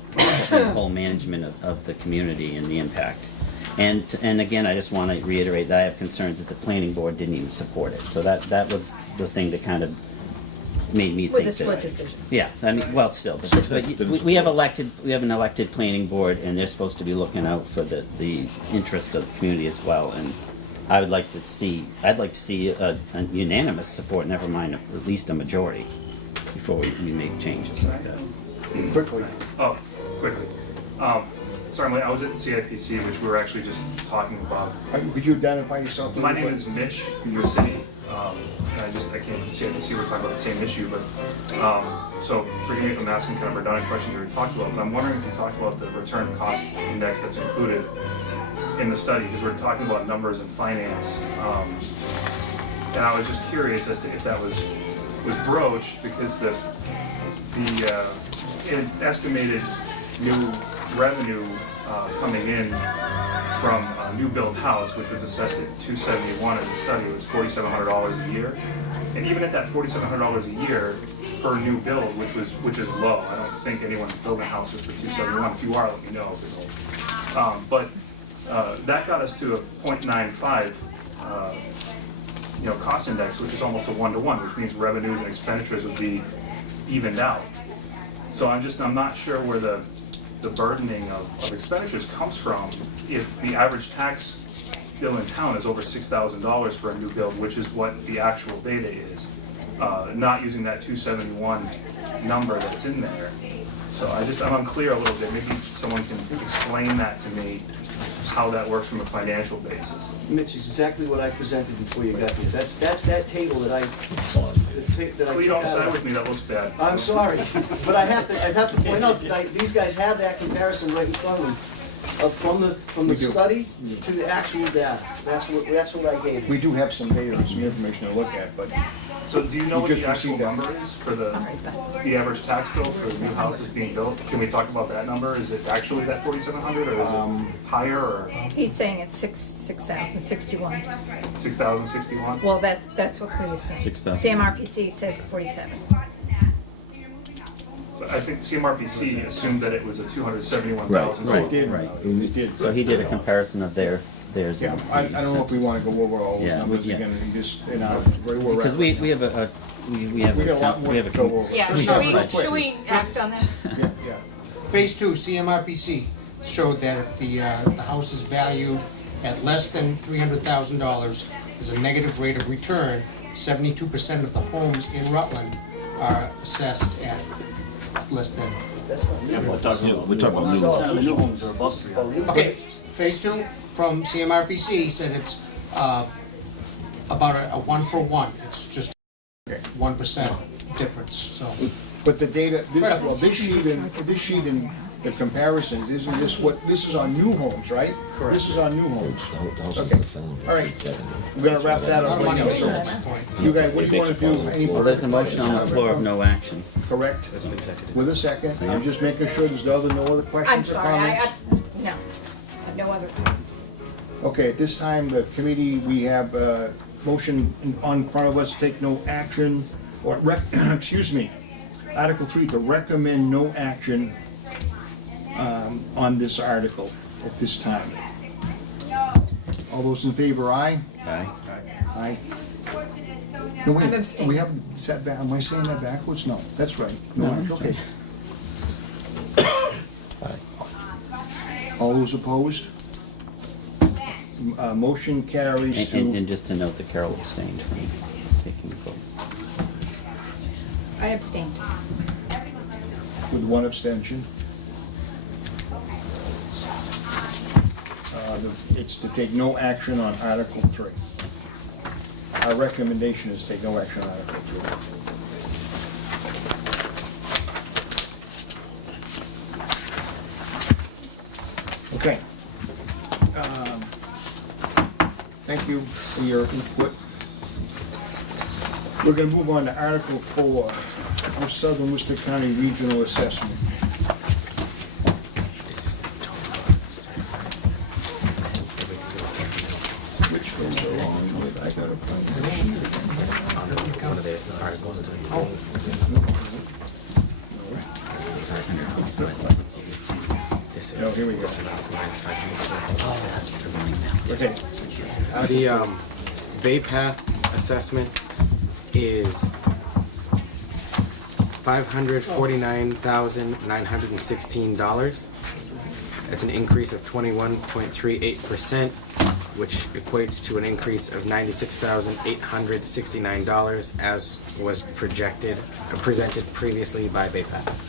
the whole management of the community and the impact. And again, I just wanna reiterate that I have concerns that the planning board didn't even support it. So that was the thing that kind of made me think With that. a split decision. Yeah, I mean, well, still, but we have an elected planning board, and they're supposed to be looking out for the interest of the community as well, and I'd like to see a unanimous support, never mind at least a majority, before we make changes like that. Quickly. Oh, quickly. Sorry, I was at the CIPC, which we were actually just talking about. Could you identify yourself? My name is Mitch, in your city. And I came from CIPC, we're talking about the same issue, but, so forgive me if I'm asking kind of redundant questions we already talked about, but I'm wondering if you talked about the return cost index that's included in the study, because we're talking about numbers and finance. And I was just curious as to if that was broached, because the estimated new revenue coming in from a new build house, which was assessed at $271 in the study, was $4,700 a year. And even at that $4,700 a year per new build, which is low, I don't think anyone's building houses for $271. If you are, let me know. But that got us to a 0.95 cost index, which is almost a 1-to-1, which means revenues and expenditures would be evened out. So I'm not sure where the burdening of expenditures comes from if the average tax bill in town is over $6,000 for a new build, which is what the actual data is, not using that 271 number that's in there. So I'm unclear a little bit. Maybe someone can explain that to me, how that works from a financial basis. Mitch, it's exactly what I presented before you got here. That's that table that I Please don't side with me, that looks bad. I'm sorry, but I have to point out that these guys have that comparison right in front of them. from the We do. study to the actual data. That's what I gave you. We do have some data and some information to look at, but So do you know We what just the actual received that. number is for the, Sorry, but the average tax bill for the new houses being built? Can we talk about that number? Is it actually that 4,700 or is it higher or he's saying it's 6,061. 6,061? Well, that's what Clea is saying. 6,000. CMRPC says 47. But I think CMRPC assumed that it was a 271,000. Right, it did, it did. So he did a comparison of theirs. Yeah, I don't know if we wanna go over all those Yeah, numbers yeah. again, and just, where we're at. Because we have we have We got a lot more we have to go over. Yeah, Let's should have we, it real quick. should we act on this? Yeah, yeah. Phase 2, CMRPC, showed that if the house is valued at less than $300,000, there's a negative rate of return. 72% of the homes in Rutland are assessed at less than. That's not Yeah, new. we're talking Yeah, about. we're talking about new So- ones. The new homes are above 300. Okay, phase 2 from CMRPC said it's about a 1-for-1. It's just 1% difference, so. But the data, this, Right. well, this sheet in the comparisons, isn't this what, this is on new homes, right? Correct. This is on new homes. Okay. All right. We're gonna wrap that up. Money So, makes sense. you guys, what do you wanna do? Any Well, there's a motion on the floor of no action. Correct? It's been seconded. With a second, I'm just making sure there's no other I'm questions or sorry, comments. no, no other comments. Okay, at this time, the committee, we have a motion on front of us, take no action, or excuse me, Article 3, to recommend no action on this article at this time. All those in favor, aye? Aye. Aye. No, wait, I'm abstaining. we have, is that am I saying that backwards? No, that's right. No, okay. All those opposed? Motion carries And to, just to note that Carol abstained from taking the vote. I abstained. with one abstention. It's to take no action on Article 3. Our recommendation is to take no action on Article 3. Okay. Thank you for your input. We're gonna move on to Article 4, of Southern Worcester County Regional Assessment. This is the total. Which goes along with, I gotta find One of the articles to. This is. No, here we go. This amount minus 500. Oh, that's the Okay. The Bay Path assessment is $549,916. That's an increase of 21.38%, which equates to an increase of $96,869 as was presented previously by Bay Path.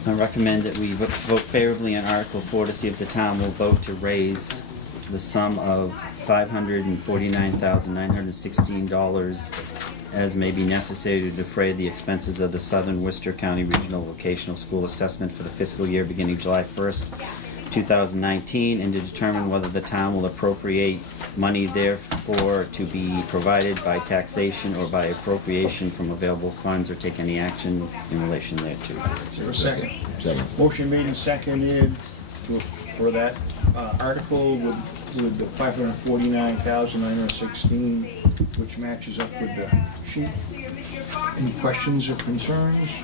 So I recommend that we vote favorably on Article 4 to see if the town will vote to raise the sum of $549,916 as may be necessary to defray the expenses of the Southern Worcester County Regional Vocational School Assessment for the fiscal year beginning July 1st, 2019, and to determine whether the town will appropriate money therefore to be provided by taxation or by appropriation from available funds or take any action in relation thereto. Is there a second? Second. Motion made and seconded for that article with the 549,916, which matches up with the sheet. Any questions or concerns,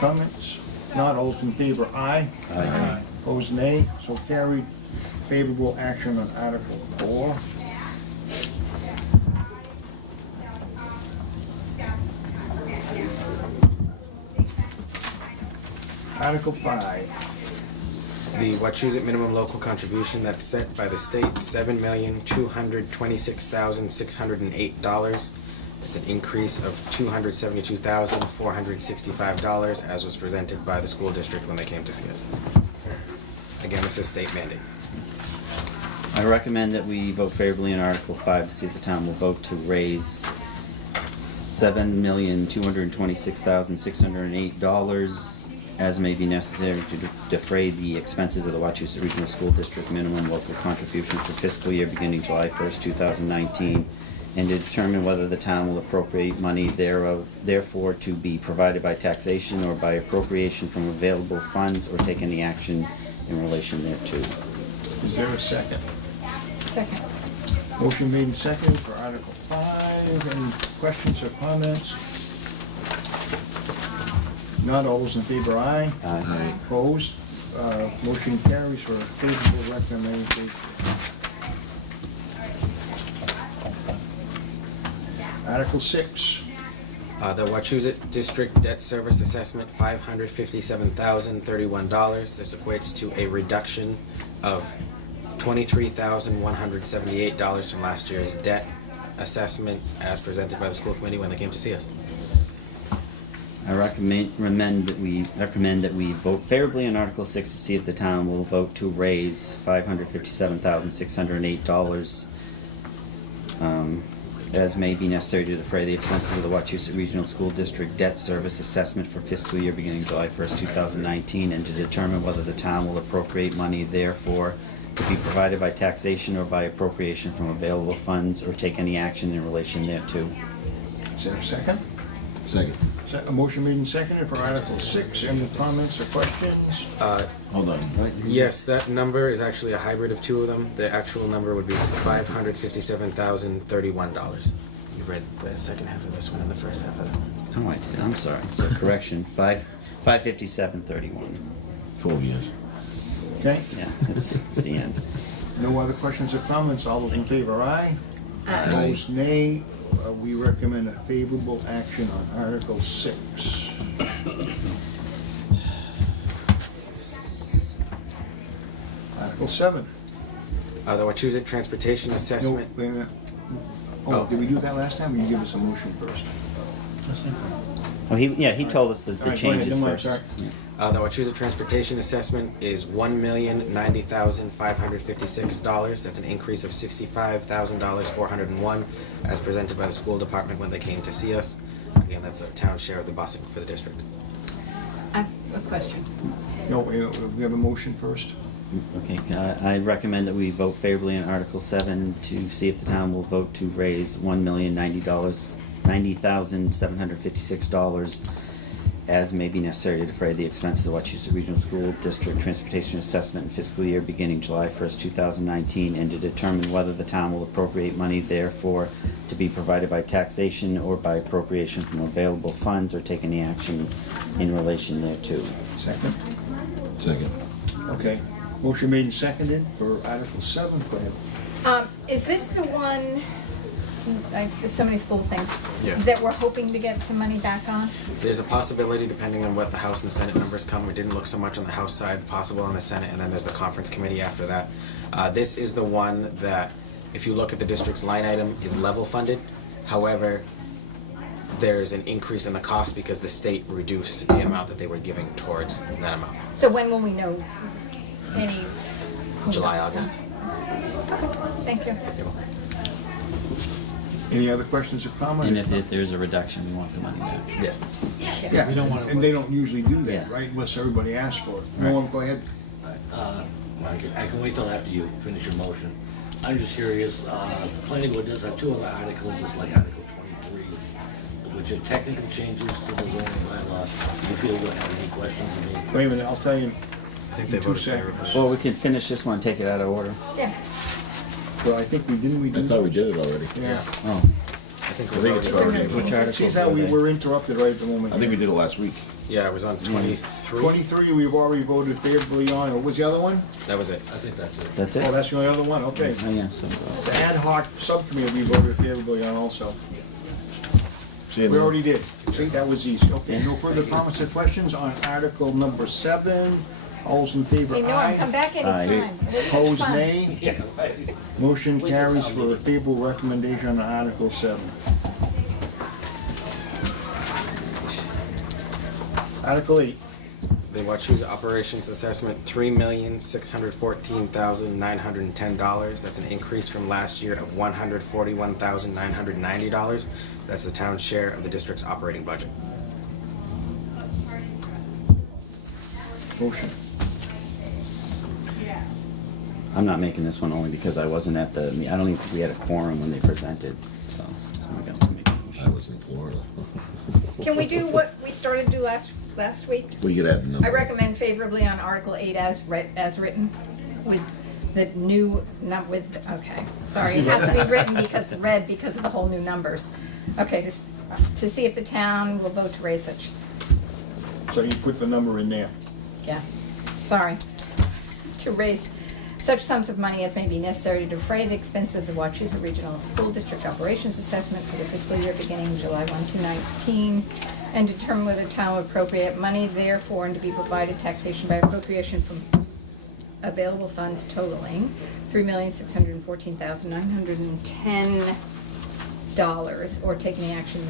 comments? Not, all those in favor, aye. Aye. Opposed, nay. So carried. Favorable action on Article 4. Article 5. The Wachusett minimum local contribution that's set by the state, $7,226,608. It's an increase of $272,465 as was presented by the school district when they came to see us. Again, this is state mandate. I recommend that we vote favorably on Article 5 to see if the town will vote to raise $7,226,608 as may be necessary to defray the expenses of the Wachusett Regional School District minimum local contribution for fiscal year beginning July 1st, 2019, and to determine whether the town will appropriate money therefore to be provided by taxation or by appropriation from available funds or take any action in relation thereto. Is there a second? Second. Motion made and seconded for Article 5. Any questions or comments? Not all those in favor, aye. Aye. Opposed? Motion carries for a favorable recommendation. Article 6. The Wachusett District Debt Service Assessment, $557,031. This equates to a reduction of $23,178 from last year's debt assessment as presented by the school committee when they came to see us. I recommend that we vote favorably on Article 6 to see if the town will vote to raise $557,608 as may be necessary to defray the expenses of the Wachusett Regional School District Debt Service Assessment for fiscal year beginning July 1st, 2019, and to determine whether the town will appropriate money therefore to be provided by taxation or by appropriation from available funds or take any action in relation thereto. Is there a second? Second. A motion made and seconded for Article 6. Any comments or questions? Hold on. Yes, that number is actually a hybrid of two of them. The actual number would be $557,031. You read the second half of this one and the first half of that one. Oh, I did. I'm sorry. So correction, 557.31. 12 years. Okay. Yeah, it's the end. No other questions or comments? All those in favor, aye. Opposed, nay. We recommend a favorable action on Article 6. Article 7. The Wachusett Transportation No, Assessment. wait a minute. Oh. Oh, did we do that last time, or you give us a motion first? Oh, he told us the All right, go ahead, changes then we'll first. start. The Wachusett Transportation Assessment is $1,090,556. That's an increase of $65,401 as presented by the school department when they came to see us. Again, that's a town share of the busing for the district. I have a question. No, we have a motion first. Okay, I recommend that we vote favorably on Article 7 to see if the town will vote to raise $1,090,756 as may be necessary to defray the expenses of Wachusett Regional School District Transportation Assessment in fiscal year beginning July 1st, 2019, and to determine whether the town will appropriate money therefore to be provided by taxation or by appropriation from available funds or take any action in relation thereto. Second. Second. Okay. Motion made and seconded for Article 7. Go ahead. Is this the one, there's so many school things, Yeah. that we're hoping to get some money back on? There's a possibility, depending on what the House and Senate numbers come. It didn't look so much on the House side, possible on the Senate, and then there's the conference committee after that. This is the one that, if you look at the district's line item, is level funded. However, there's an increase in the cost because the state reduced the amount that they were giving towards that amount. So when will we know any? July, August. Thank you. Any other questions or comments? And if there's a reduction, we want the money back. Yeah. Yeah, We don't wanna and they don't usually do that, Yeah. right, unless everybody asks for it. No, go ahead. I can wait till after you finish your motion. I'm just curious, the planning board does have two other articles, it's like Article 23, which are technical changes to the zoning bylaw. Do you feel you don't have any questions of me? Wait a minute, I'll tell you. I think they Two voted seconds. favorably. Well, we can finish this one, take it out of order. Yeah. Well, I think we didn't, we I did. thought we did it already. Yeah. Oh, I think I it was think it's already. already. which article? See how we were interrupted right at the moment. I think we did it last week. Yeah, it was on 23. 23, we've already voted favorably on. What was the other one? That was it. I think that's it. That's Oh, it? that's the only other one, okay. Oh, yeah, so, The ad hoc subcommittee, we voted favorably on also. See you We then. already did. See, that was easy. Okay, no further comments or questions on Article number 7. All those in favor, Hey, Norm, come aye. back anytime. This is Opposed, fun. nay. Motion carries for a favorable recommendation on Article 7. Article 8. The Wachusett Operations Assessment, $3,614,910. That's an increase from last year of $141,990. That's the town's share of the district's operating budget. Motion. I'm not making this one only because I wasn't at the, I don't even think we had a quorum when they presented, so I'm not gonna make a motion. I was in Florida. Can we do what we started to do last week? We could add the number. I recommend favorably on Article 8 as written, with the new okay, sorry, it has to be written because of the whole new numbers. Okay, just to see if the town will vote to raise such, So you put the number in there. yeah, sorry, to raise such sums of money as may be necessary to defray the expense of the Wachusett Regional School District Operations Assessment for the fiscal year beginning July 1, 2019, and determine whether the town will appropriate money therefore and to be provided taxation by appropriation from available funds totaling $3,614,910 or take any action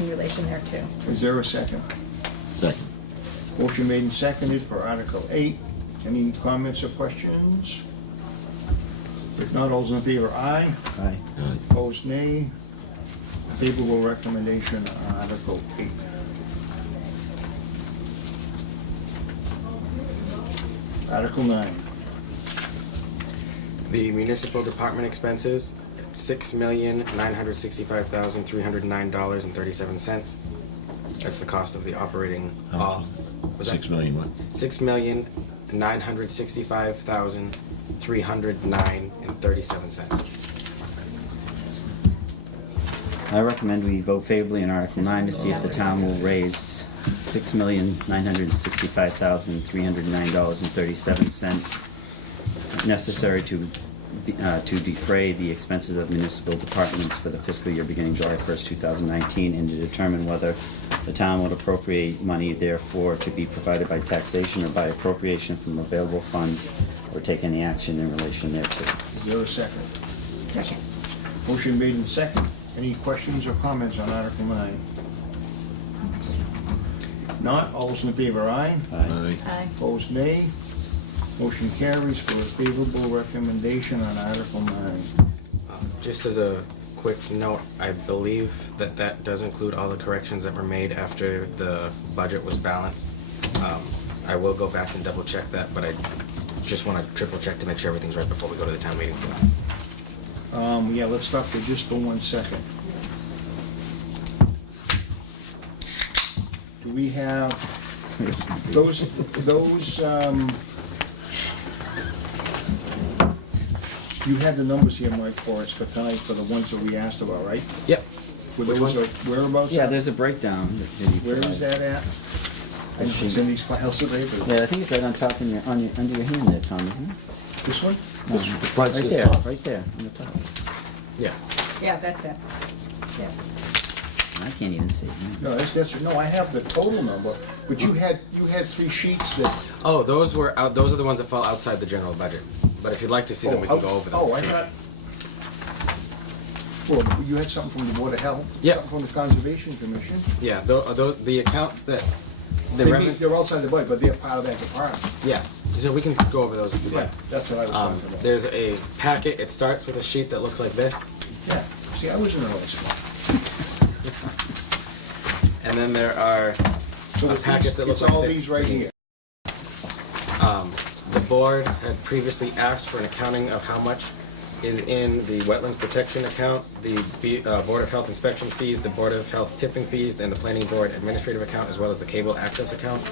in relation thereto. Is there a second? Second. Motion made and seconded for Article 8. Any comments or questions? If not, all's in favor, aye. Aye. Opposed, nay. Favorable recommendation on Article 8. Article 9. The municipal department expenses, $6,965,309.37. That's the cost of the operating, How was that? 6 million what? $6,965,309.37. I recommend we vote favorably on Article 9 to see if the town will raise $6,965,309.37 necessary to defray the expenses of municipal departments for the fiscal year beginning July 1st, 2019, and to determine whether the town would appropriate money therefore to be provided by taxation or by appropriation from available funds or take any action in relation thereto. Is there a second? Second. Motion made and second. Any questions or comments on Article 9? Not, all's in favor, aye. Aye. Aye. Opposed, nay. Motion carries for a favorable recommendation on Article 9. Just as a quick note, I believe that that does include all the corrections that were made after the budget was balanced. I will go back and double check that, but I just want to triple check to make sure everything's right before we go to the town meeting for that. Yeah, let's stop for just for 1 second. Do we have those, you had the numbers here, Mike, for us for tonight, for the ones that we asked about, right? Yep. Were Which those, ones? whereabouts? Yeah, at? there's a breakdown. Where is that at? And it's in these files of paper. Yeah, I think it's right on top in under your hand there, Tom, isn't it? This one? No, right there, right there, on the top. Yeah. Yeah, that's it. Yeah. I can't even see. No, that's, no, I have the total number, but you had 3 sheets that. Oh, those are the ones that fall outside the general budget. But if you'd like to see them, we can go over them. Oh, I thought, well, you had something from the Board of Health? Yep. Something from the Conservation Commission? Yeah, those the accounts that They're outside the budget, but they're part of that department. Yeah, so we can go over those if you'd like. Right, that's what I was talking about. There's a packet. It starts with a sheet that looks like this, Yeah, see, I was in the right spot. and then there are So it's packets that look it's like all this. these right here. The board had previously asked for an accounting of how much is in the wetland protection account, the Board of Health inspection fees, the Board of Health tipping fees, and the Planning Board administrative account, as well as the cable access account.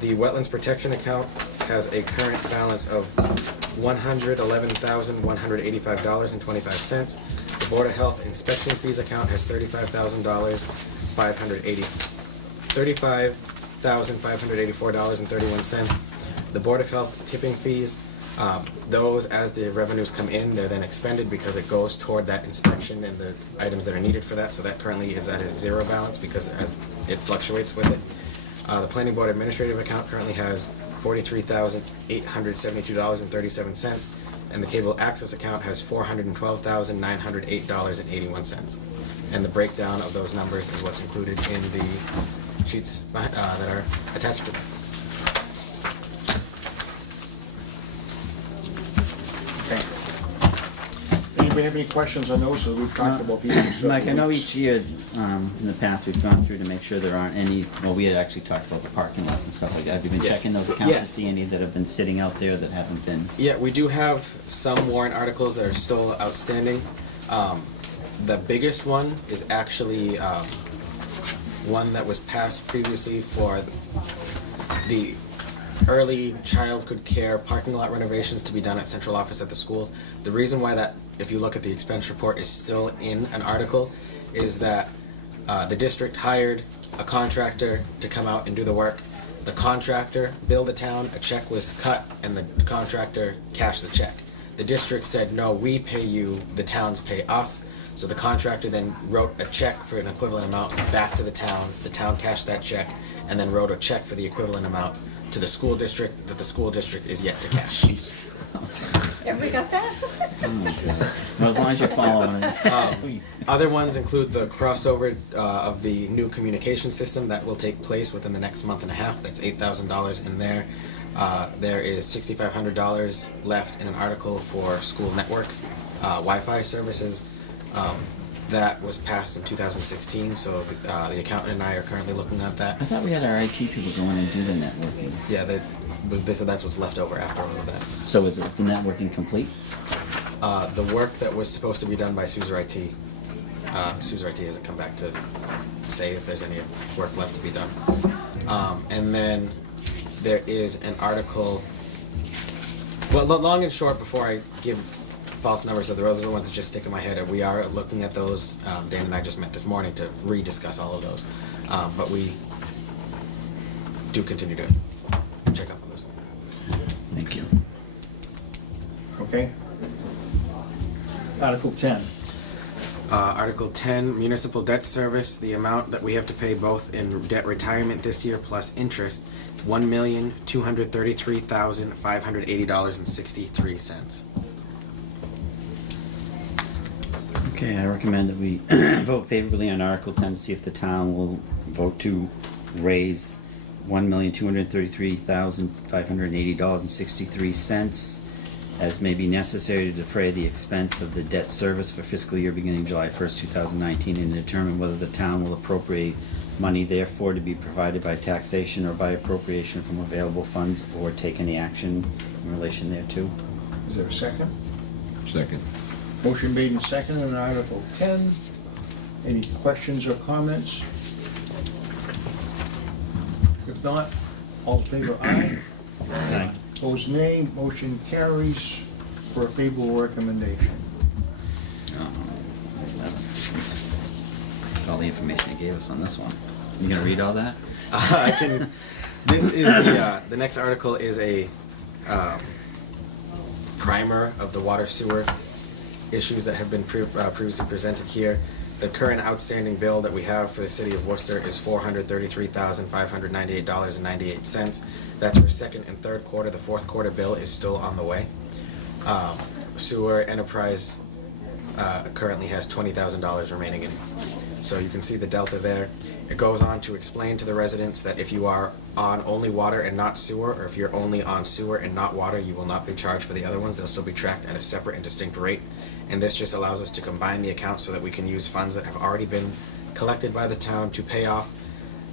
The wetlands protection account has a current balance of $111,185.25. The Board of Health inspection fees account has $35,584.31. The Board of Health tipping fees, those, as the revenues come in, they're then expended because it goes toward that inspection and the items that are needed for that. So that currently is at a zero balance because as it fluctuates with it. The Planning Board administrative account currently has $43,872.37, and the cable access account has $412,908.81. And the breakdown of those numbers is what's included in the sheets that are attached to them. Okay. Any anybody have any questions on those, so we've talked about these. in certain Mike, I know weeks. each year, in the past, we've gone through to make sure there aren't any, well, we had actually talked about the parking lots and stuff like that. Have you been Yes. checking those accounts to Yes. see any that have been sitting out there that haven't been? Yeah, we do have some warrant articles that are still outstanding. The biggest one is actually one that was passed previously for the early childhood care parking lot renovations to be done at central office at the schools. The reason why that, if you look at the expense report, is still in an article is that the district hired a contractor to come out and do the work. The contractor billed the town, a check was cut, and the contractor cashed the check. The district said, no, we pay you, the towns pay us. So the contractor then wrote a check for an equivalent amount back to the town cashed that check, and then wrote a check for the equivalent amount to the school district that the school district is yet to cash. Everybody got that? Well, as long as you're following it. Other ones include the crossover of the new communication system that will take place within the next month and a half. That's $8,000 in there. There is $6,500 left in an article for school network Wi-Fi services. That was passed in 2016, so the accountant and I are currently looking at that. I thought we had our IT people go in and do the networking. Yeah, they said that's what's left over after all of that. So is it the networking complete? The work that was supposed to be done by Suzer IT, Suzer IT hasn't come back to say if there's any work left to be done. And then there is an article, well, long and short, before I give false numbers, so those are the ones that just stick in my head. We are looking at those. Dan and I just met this morning to rediscuss all of those. But we do continue to check up on those. Thank you. Okay. Article 10. Article 10, municipal debt service, the amount that we have to pay both in debt retirement this year plus interest, $1,233,580.63. Okay, I recommend that we vote favorably on Article 10 to see if the town will vote to raise $1,233,580.63 as may be necessary to defray the expense of the debt service for fiscal year beginning July 1st, 2019, and determine whether the town will appropriate money therefore to be provided by taxation or by appropriation from available funds, or take any action in relation thereto. Is there a second? Second. Motion made and seconded on Article 10. Any questions or comments? If not, all in favor, aye. Aye. Opposed, nay. Motion carries for a favorable recommendation. All the information he gave us on this one. You gonna read all that? I can. This is the next article is a primer of the water sewer issues that have been previously presented here. The current outstanding bill that we have for the city of Worcester is $433,598.98. That's for second and third quarter. The fourth quarter bill is still on the way. Sewer Enterprise currently has $20,000 remaining in. So you can see the delta there. It goes on to explain to the residents that if you are on only water and not sewer, or if you're only on sewer and not water, you will not be charged for the other ones. They'll still be tracked at a separate and distinct rate. And this just allows us to combine the accounts so that we can use funds that have already been collected by the town to pay off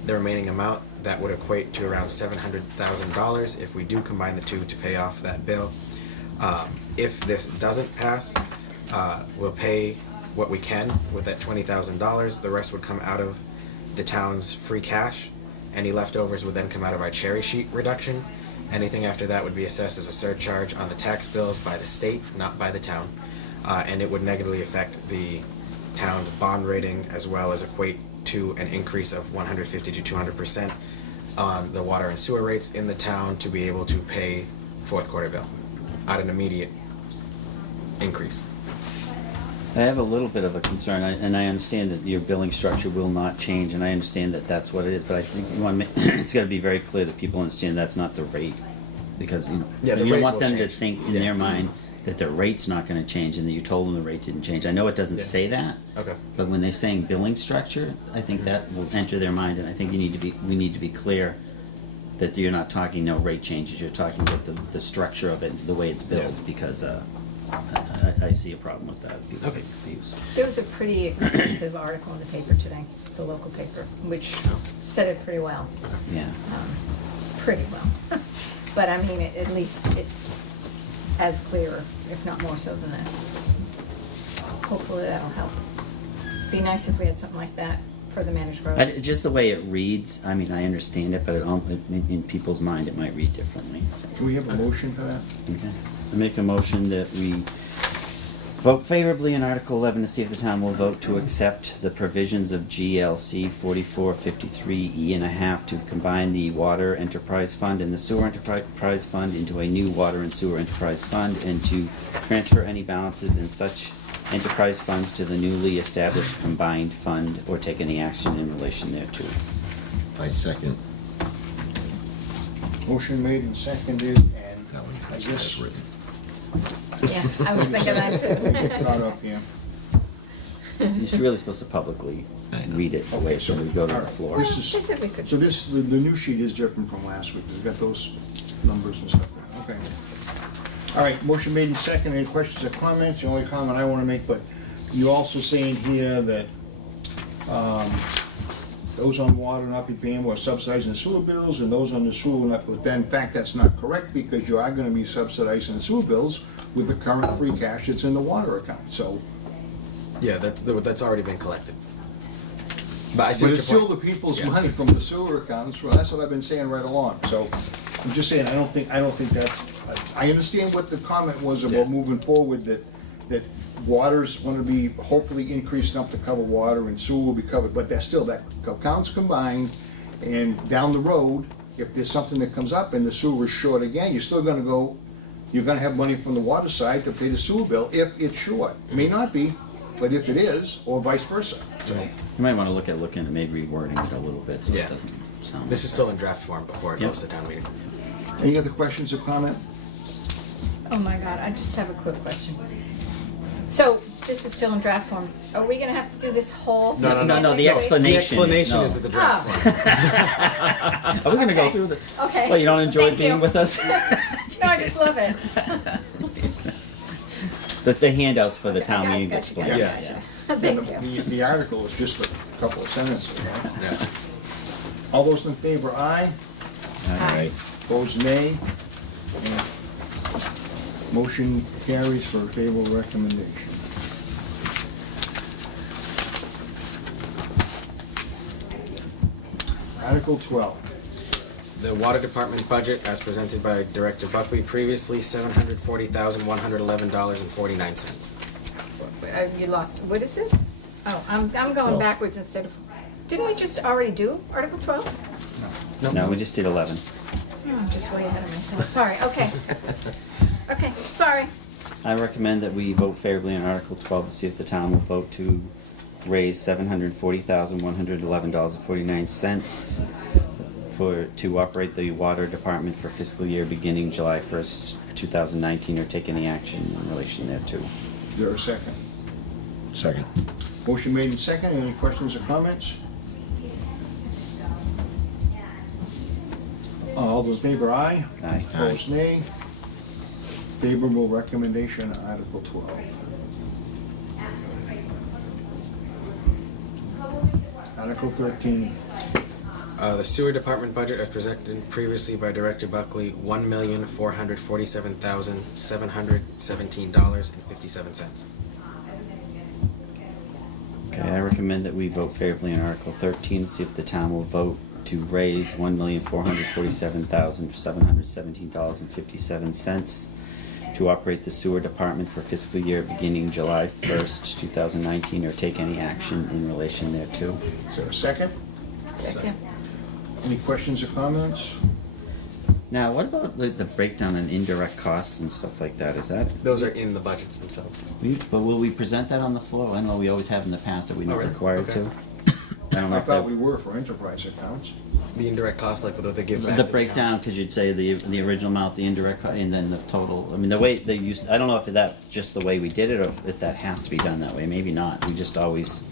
the remaining amount. That would equate to around $700,000 if we do combine the two to pay off that bill. If this doesn't pass, we'll pay what we can with that $20,000. The rest would come out of the town's free cash. Any leftovers would then come out of our cherry sheet reduction. Anything after that would be assessed as a surcharge on the tax bills by the state, not by the town. And it would negatively affect the town's bond rating, as well as equate to an increase of 150 to 200% on the water and sewer rates in the town to be able to pay fourth quarter bill at an immediate increase. I have a little bit of a concern, and I understand that your billing structure will not change, and I understand that that's what it is, but I think you want to it's got to be very clear that people understand that's not the rate, because you Yeah, the you rate want will them to change. think in their mind that the rate's not going to change, and that you told them the rate didn't change. I know it doesn't say that, Okay. but when they're saying billing structure, I think that will enter their mind, and I think we need to be clear that you're not talking no rate changes. You're talking about the structure of it, the way it's billed, because I see a problem with that. People Okay. get confused. There was a pretty extensive article in the paper today, the local paper, which said it pretty well. Yeah. Pretty well. But I mean, at least it's as clear, if not more so than this. Hopefully that'll help. Be nice if we had something like that for the managed road. Just the way it reads, I mean, I understand it, but in people's mind, it might read differently. So. Do we have a motion for that? Okay. I make a motion that we vote favorably on Article 11 to see if the town will vote to accept the provisions of GLC 4453E and a half to combine the Water Enterprise Fund and the Sewer Enterprise Fund into a new Water and Sewer Enterprise Fund, and to transfer any balances in such enterprise funds to the newly established combined fund, or take any action in relation thereto. I second. Motion made and seconded, and That one I has guess. written. Yeah, I was thinking that Get too. caught up here. You're really supposed to publicly read it away, so we go to the floor. This is, They said we could. so this, the new sheet is different from last week, it's got those numbers and stuff there, okay. All right, motion made and seconded, any questions or comments? The only comment I wanna make, but you're also saying here that, those on water not be paying or subsidizing the sewer bills, and those on the sewer will not, but then, in fact, that's not correct, because you are gonna be subsidizing the sewer bills with the current free cash that's in the water account, so. Yeah, that's already been collected. But I see But what it's your still the point. people's Yeah. money from the sewer accounts, well, that's what I've been saying right along, so, I'm just saying, I don't think that's, I understand what the comment was Yeah. about moving forward, that water's gonna be hopefully increased enough to cover water and sewer will be covered, but that's still, that accounts combined, and down the road, if there's something that comes up and the sewer is short again, you're still gonna go, you're gonna have money from the water side to pay the sewer bill if it's short. It may not be, but if it is, or vice versa, so. You might want to look at maybe rewording it a little bit so Yeah. it doesn't sound. This is still in draft form before it Yep. goes to town meeting. Any other questions or comment? Oh my God, I just have a quick question. So, this is still in draft form. Are we gonna have to do this whole thing? No, No, again the next week? explanation. The explanation no. is the draft form. Are we going to go Okay. through the? Okay. Well, you don't enjoy Thank being you. with us? No, I just love it. The handouts for the Okay, town I got- mean gotcha, explain. gotcha, Yeah. gotcha. And Thank you. the article is just a couple of sentences, right? Yeah. All those in favor, aye. Aye. Opposed, nay. And motion carries for a favorable recommendation. Article 12. The water department budget, as presented by Director Buckley previously, $740,111.49. You lost, what is this? Oh, I'm going Twelve. backwards instead of, didn't we just already do Article 12? No, we just did 11. Oh, I'm just way ahead of myself, sorry, okay. Okay, sorry. I recommend that we vote favorably on Article 12 to see if the town will vote to raise $740,111.49 to operate the water department for fiscal year beginning July 1st, 2019, or take any action in relation thereto. Is there a second? Second. Motion made and second. Any questions or comments? All those in favor, aye. Aye. Opposed, nay. Favorable recommendation, Article 12. Article 13. The sewer department budget, as presented previously by Director Buckley, $1,447,717.57. Okay, I recommend that we vote favorably on Article 13 to see if the town will vote to raise $1,447,717.57 to operate the sewer department for fiscal year beginning July 1st, 2019, or take any action in relation thereto. Is there a second? Second. Any questions or comments? Now, what about the breakdown in indirect costs and stuff like that? Is that? Those are in the budgets themselves. But will we present that on the floor? I know we always have in the past that we're not really? required Okay. to. I don't know I if thought that, we were for enterprise accounts. The indirect costs, like what they give back the to breakdown, because you'd say the original amount, the indirect, and then the total. I mean, the way they used. I don't know if that's just the way we did it, or if that has to be done that way. Maybe not. We just always.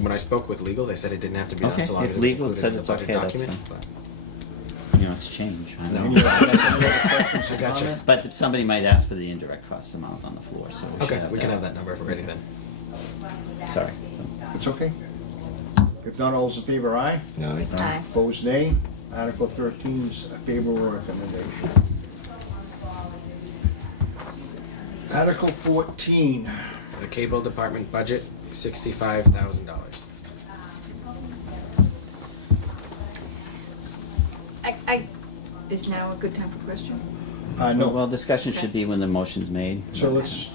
When I spoke with legal, they said it didn't have to be done Okay, so long if as it was legal included said in the it's budget okay, that's document. fine. but- you know, it's change. I know. Any other questions or Gotcha. comments? But somebody might ask for the indirect cost amount on the floor, so we should Okay, have we can have that number if we're ready then. Sorry. It's okay. If not, all those in favor, aye. No, Aye. Opposed, nay. Article 13 is a favorable recommendation. Article 14, The cable department budget, $65,000. Is now a good time for question? no. Well, discussion should be when the motion's made. So let's,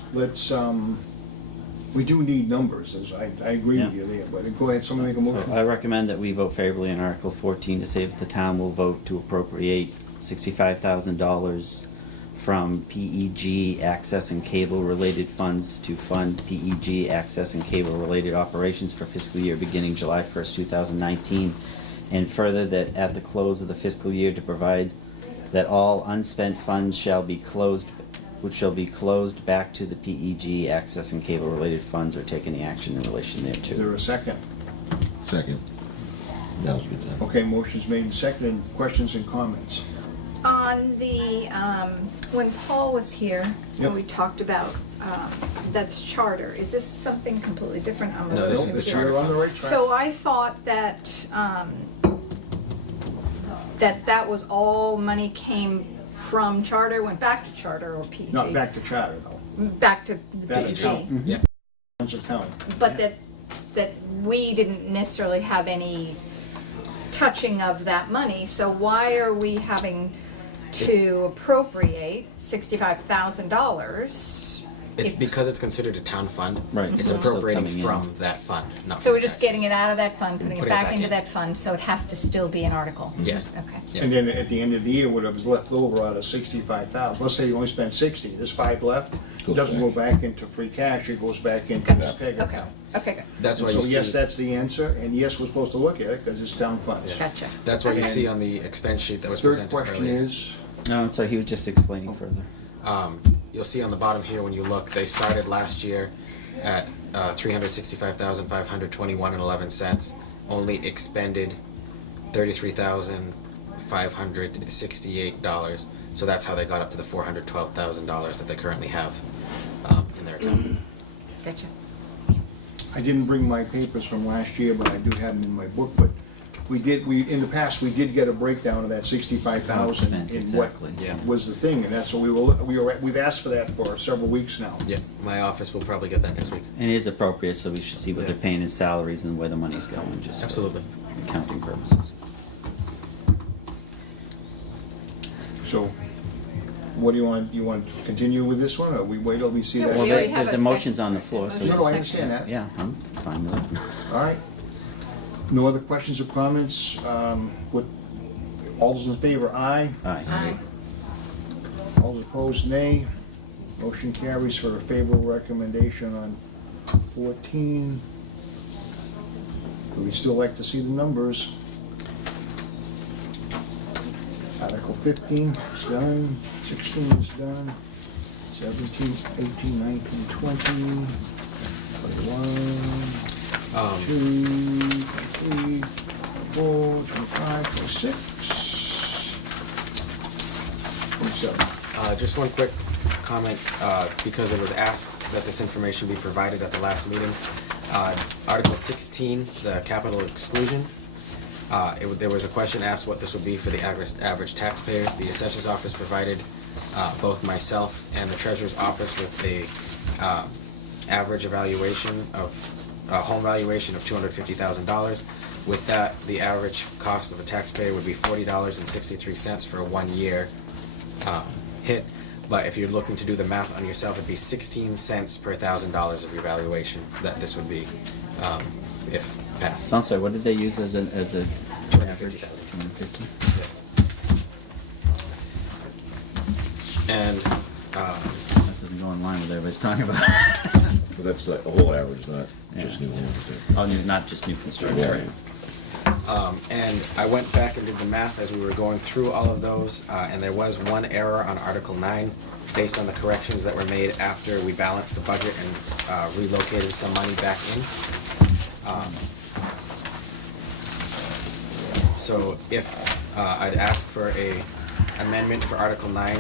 we do need numbers, as I agree with Yeah. you there, but go ahead, someone make a motion. I recommend that we vote favorably on Article 14 to say that the town will vote to appropriate $65,000 from PEG access and cable related funds to fund PEG access and cable related operations for fiscal year beginning July 1st, 2019. And further, that at the close of the fiscal year to provide that all unspent funds shall be closed, which shall be closed back to the PEG access and cable related funds or take any action in relation thereto. Is there a second? second. That was a good time. Okay, motion's made and seconded. Questions and comments? On the, when Paul was here, Yep. when we talked about, that's charter, is this something completely different? I'm a No, little this is the confused. charter You're on the right funds. track. So I thought that, that was all money came from charter, went back to charter or PG? Not back to charter, though. Back to the Back to PG. town. Yeah. Towns of town. But that we didn't necessarily have any touching of that money, so why are we having to appropriate $65,000? It's because it's considered a town fund. Right, It's so it's still appropriating coming in. from that fund, not So from we're just taxes. getting it out of that fund, putting it Putting it back back into in. that fund, so it has to still be an article? Yes. Okay. Yeah. And then at the end of the year, whatever's left over out of 65,000, let's say you only spent 60, there's 5 left, it Goes doesn't back. go back into free cash, it goes back into this Gotcha. peg Okay, account. okay, good. That's why And you so see. yes, that's the answer, and yes, we're supposed to look at it, because it's town funds. Gotcha. That's what you And see on the expense sheet that was Third presented question earlier. is, No, so he was just explaining further. You'll see on the bottom here when you look, they started last year at $365,521.11, only expended $33,568. So that's how they got up to the $412,000 that they currently have in their account. Gotcha. I didn't bring my papers from last year, but I do have them in my book, but in the past, we did get a breakdown of that 65,000 in what Exactly. Yeah. was the thing, and that's what we've asked for that for several weeks now. Yeah, my office will probably get that next week. And it is appropriate, so we should see what Yeah. they're paying in salaries and where the money's going, just for Absolutely. accounting purposes. So, what do you want to continue with this one, or we wait till we see Yeah, that? we Well, already have the a motion's on the floor, so. No, no, I understand that. Yeah, I'm fine with it. All right. No other questions or comments? All those in favor, aye. Aye. All those opposed, nay. Motion carries for a favorable recommendation on 14. We'd still like to see the numbers. Article 15 is done, 16 is done, 17, 18, 19, 20, 21. 2, 23, 24, 25, 26, 27. Just one quick comment, because it was asked that this information be provided at the last meeting. Article 16, the capital exclusion, there was a question asked what this would be for the average taxpayer. The assessor's office provided both myself and the treasurer's office with a average evaluation of home valuation of $250,000. With that, the average cost of a taxpayer would be $40.63 for a 1 year hit. But if you're looking to do the math on yourself, it'd be 16 cents per $1,000 of your valuation that this would be if passed. So I'm sorry, what did they use as a average? 250,000. 250? And That doesn't go in line with what everybody's talking about. But that's the whole average, not just Yeah. new homes. Oh, not just new construction. Right. and I went back and did the math as we were going through all of those, and there was one error on Article 9 based on the corrections that were made after we balanced the budget and relocated some money back in. So if I'd ask for a amendment for Article 9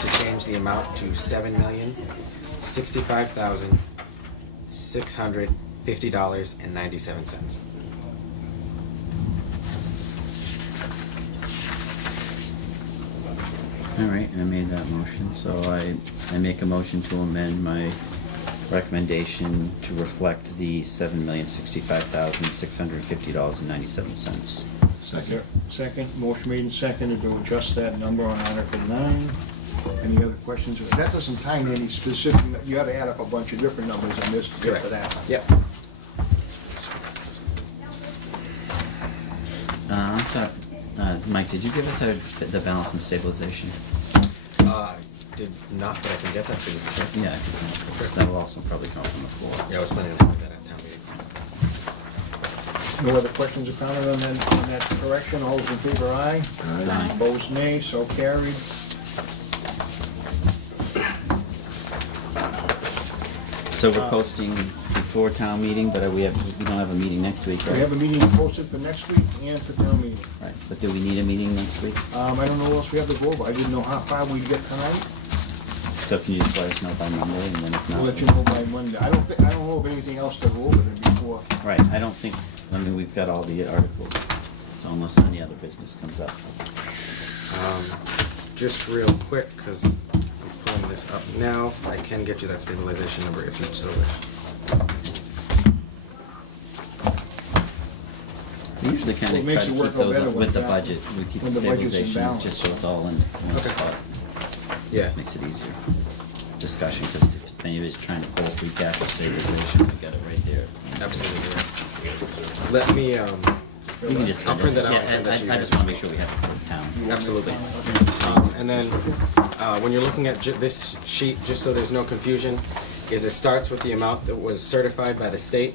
to change the amount to $7,065,650.97. All right, I made that motion, so I make a motion to amend my recommendation to reflect the $7,065,650.97. Second. Second, motion made and seconded to adjust that number on Article 9. Any other questions? That doesn't tie to any specific, you gotta add up a bunch of different numbers on this to get to that. Yep. I'm sorry, Mike, did you give us the balance and stabilization? Did not, but I can get that for you. Sure. Yeah, I think that will also probably come from the floor. Yeah, I was planning to do that at town meeting. No other questions or comment on that correction? All those in favor, aye? Aye. Opposed, nay, so carried. So we're posting before town meeting, but we don't have a meeting next week, right? We have a meeting posted for next week and for town meeting. Right, but do we need a meeting next week? I don't know what else we have to go over. I didn't know how far we'd get tonight. So can you just let us know by Monday, and then if not? We'll let you know by Monday. I don't know of anything else to go over than before. Right, I mean, we've got all the articles, so unless any other business comes up. Just real quick, because I'm pulling this up now, I can get you that stabilization number if you so wish. We usually kind Well, it of makes try to it work keep those better up with the when budget. We keep the when the budget's in stabilization balance. just so it's all in one Okay. spot. Yeah. Makes it easier. Discussion, because if anybody's trying to pull free cash or stabilization, we got it right there. Absolutely right. Let me, We can just I'll send print it. that out and Yeah, send that to you I guys. just want to make sure we have it for town. Absolutely. And then, when you're looking at this sheet, just so there's no confusion, is it starts with the amount that was certified by the state.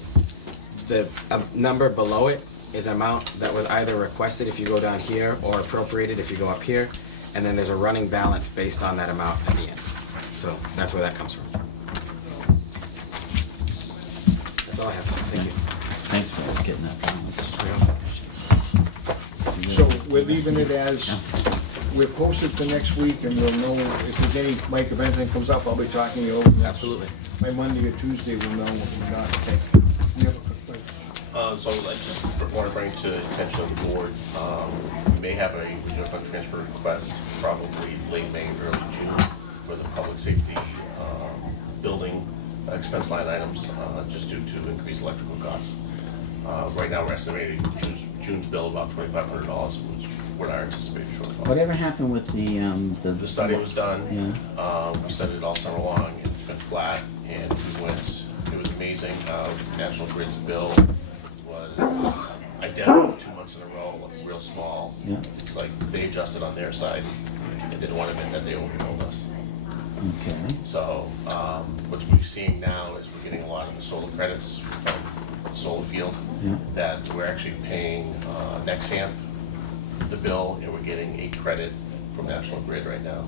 The number below it is amount that was either requested if you go down here or appropriated if you go up here. And then there's a running balance based on that amount at the end. So that's where that comes from. That's all I have. Thank you. Thanks for getting that balance. So we're leaving it as, we're posted for next week, and we'll know if there's any, Mike, if anything comes up, I'll be talking to you over. Absolutely. By Monday or Tuesday, we'll know what we got. Okay. We have a quick question. So I just want to bring to the attention of the board, we may have a reserve fund transfer request probably late May, early June for the public safety building expense line items, just due to increased electrical costs. Right now, we're estimating June's bill about $2,500, which what our anticipated shortfall. Whatever happened with the The study was done. Yeah. We studied it all summer long. It's been flat, and it was amazing how National Grid's bill was identical 2 months in a row, like real small. Yeah. It's like they adjusted on their side and didn't want to admit that they overbilled us. Okay. So what we're seeing now is we're getting a lot of the solar credits from the solar field, Yeah. that we're actually paying Nexamp the bill, and we're getting a credit from National Grid right now.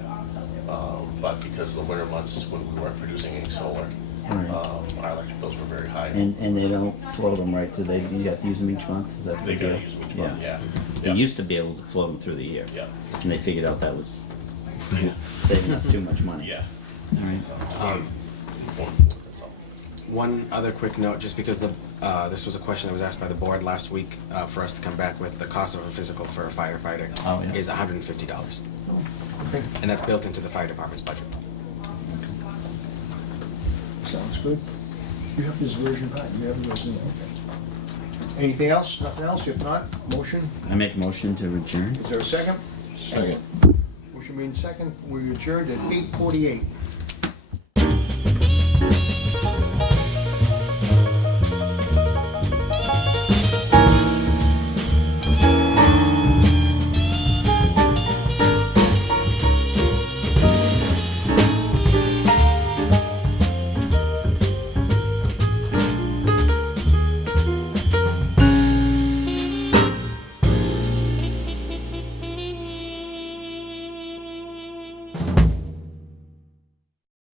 But because of the winter months when we weren't producing any solar, Right. our electric bills were very high. And they don't float them, right? Do they? You have to use them each month? Is that the They gotta deal? use them each month, yeah. They Yeah. used to be able to float them through the year. Yeah. And they figured out that was saving us too much money. Yeah. All right. That's all. One other quick note, just because this was a question that was asked by the board last week, for us to come back with the cost of a physical for a firefighter Oh, yeah. is $150. Okay. And that's built into the fire department's budget. Sounds good. You have this version, right? You have this, okay. Anything else? Nothing else? If not, motion? I make a motion to adjourn. Is there a second? Second. Motion made second. We adjourned at 8:48.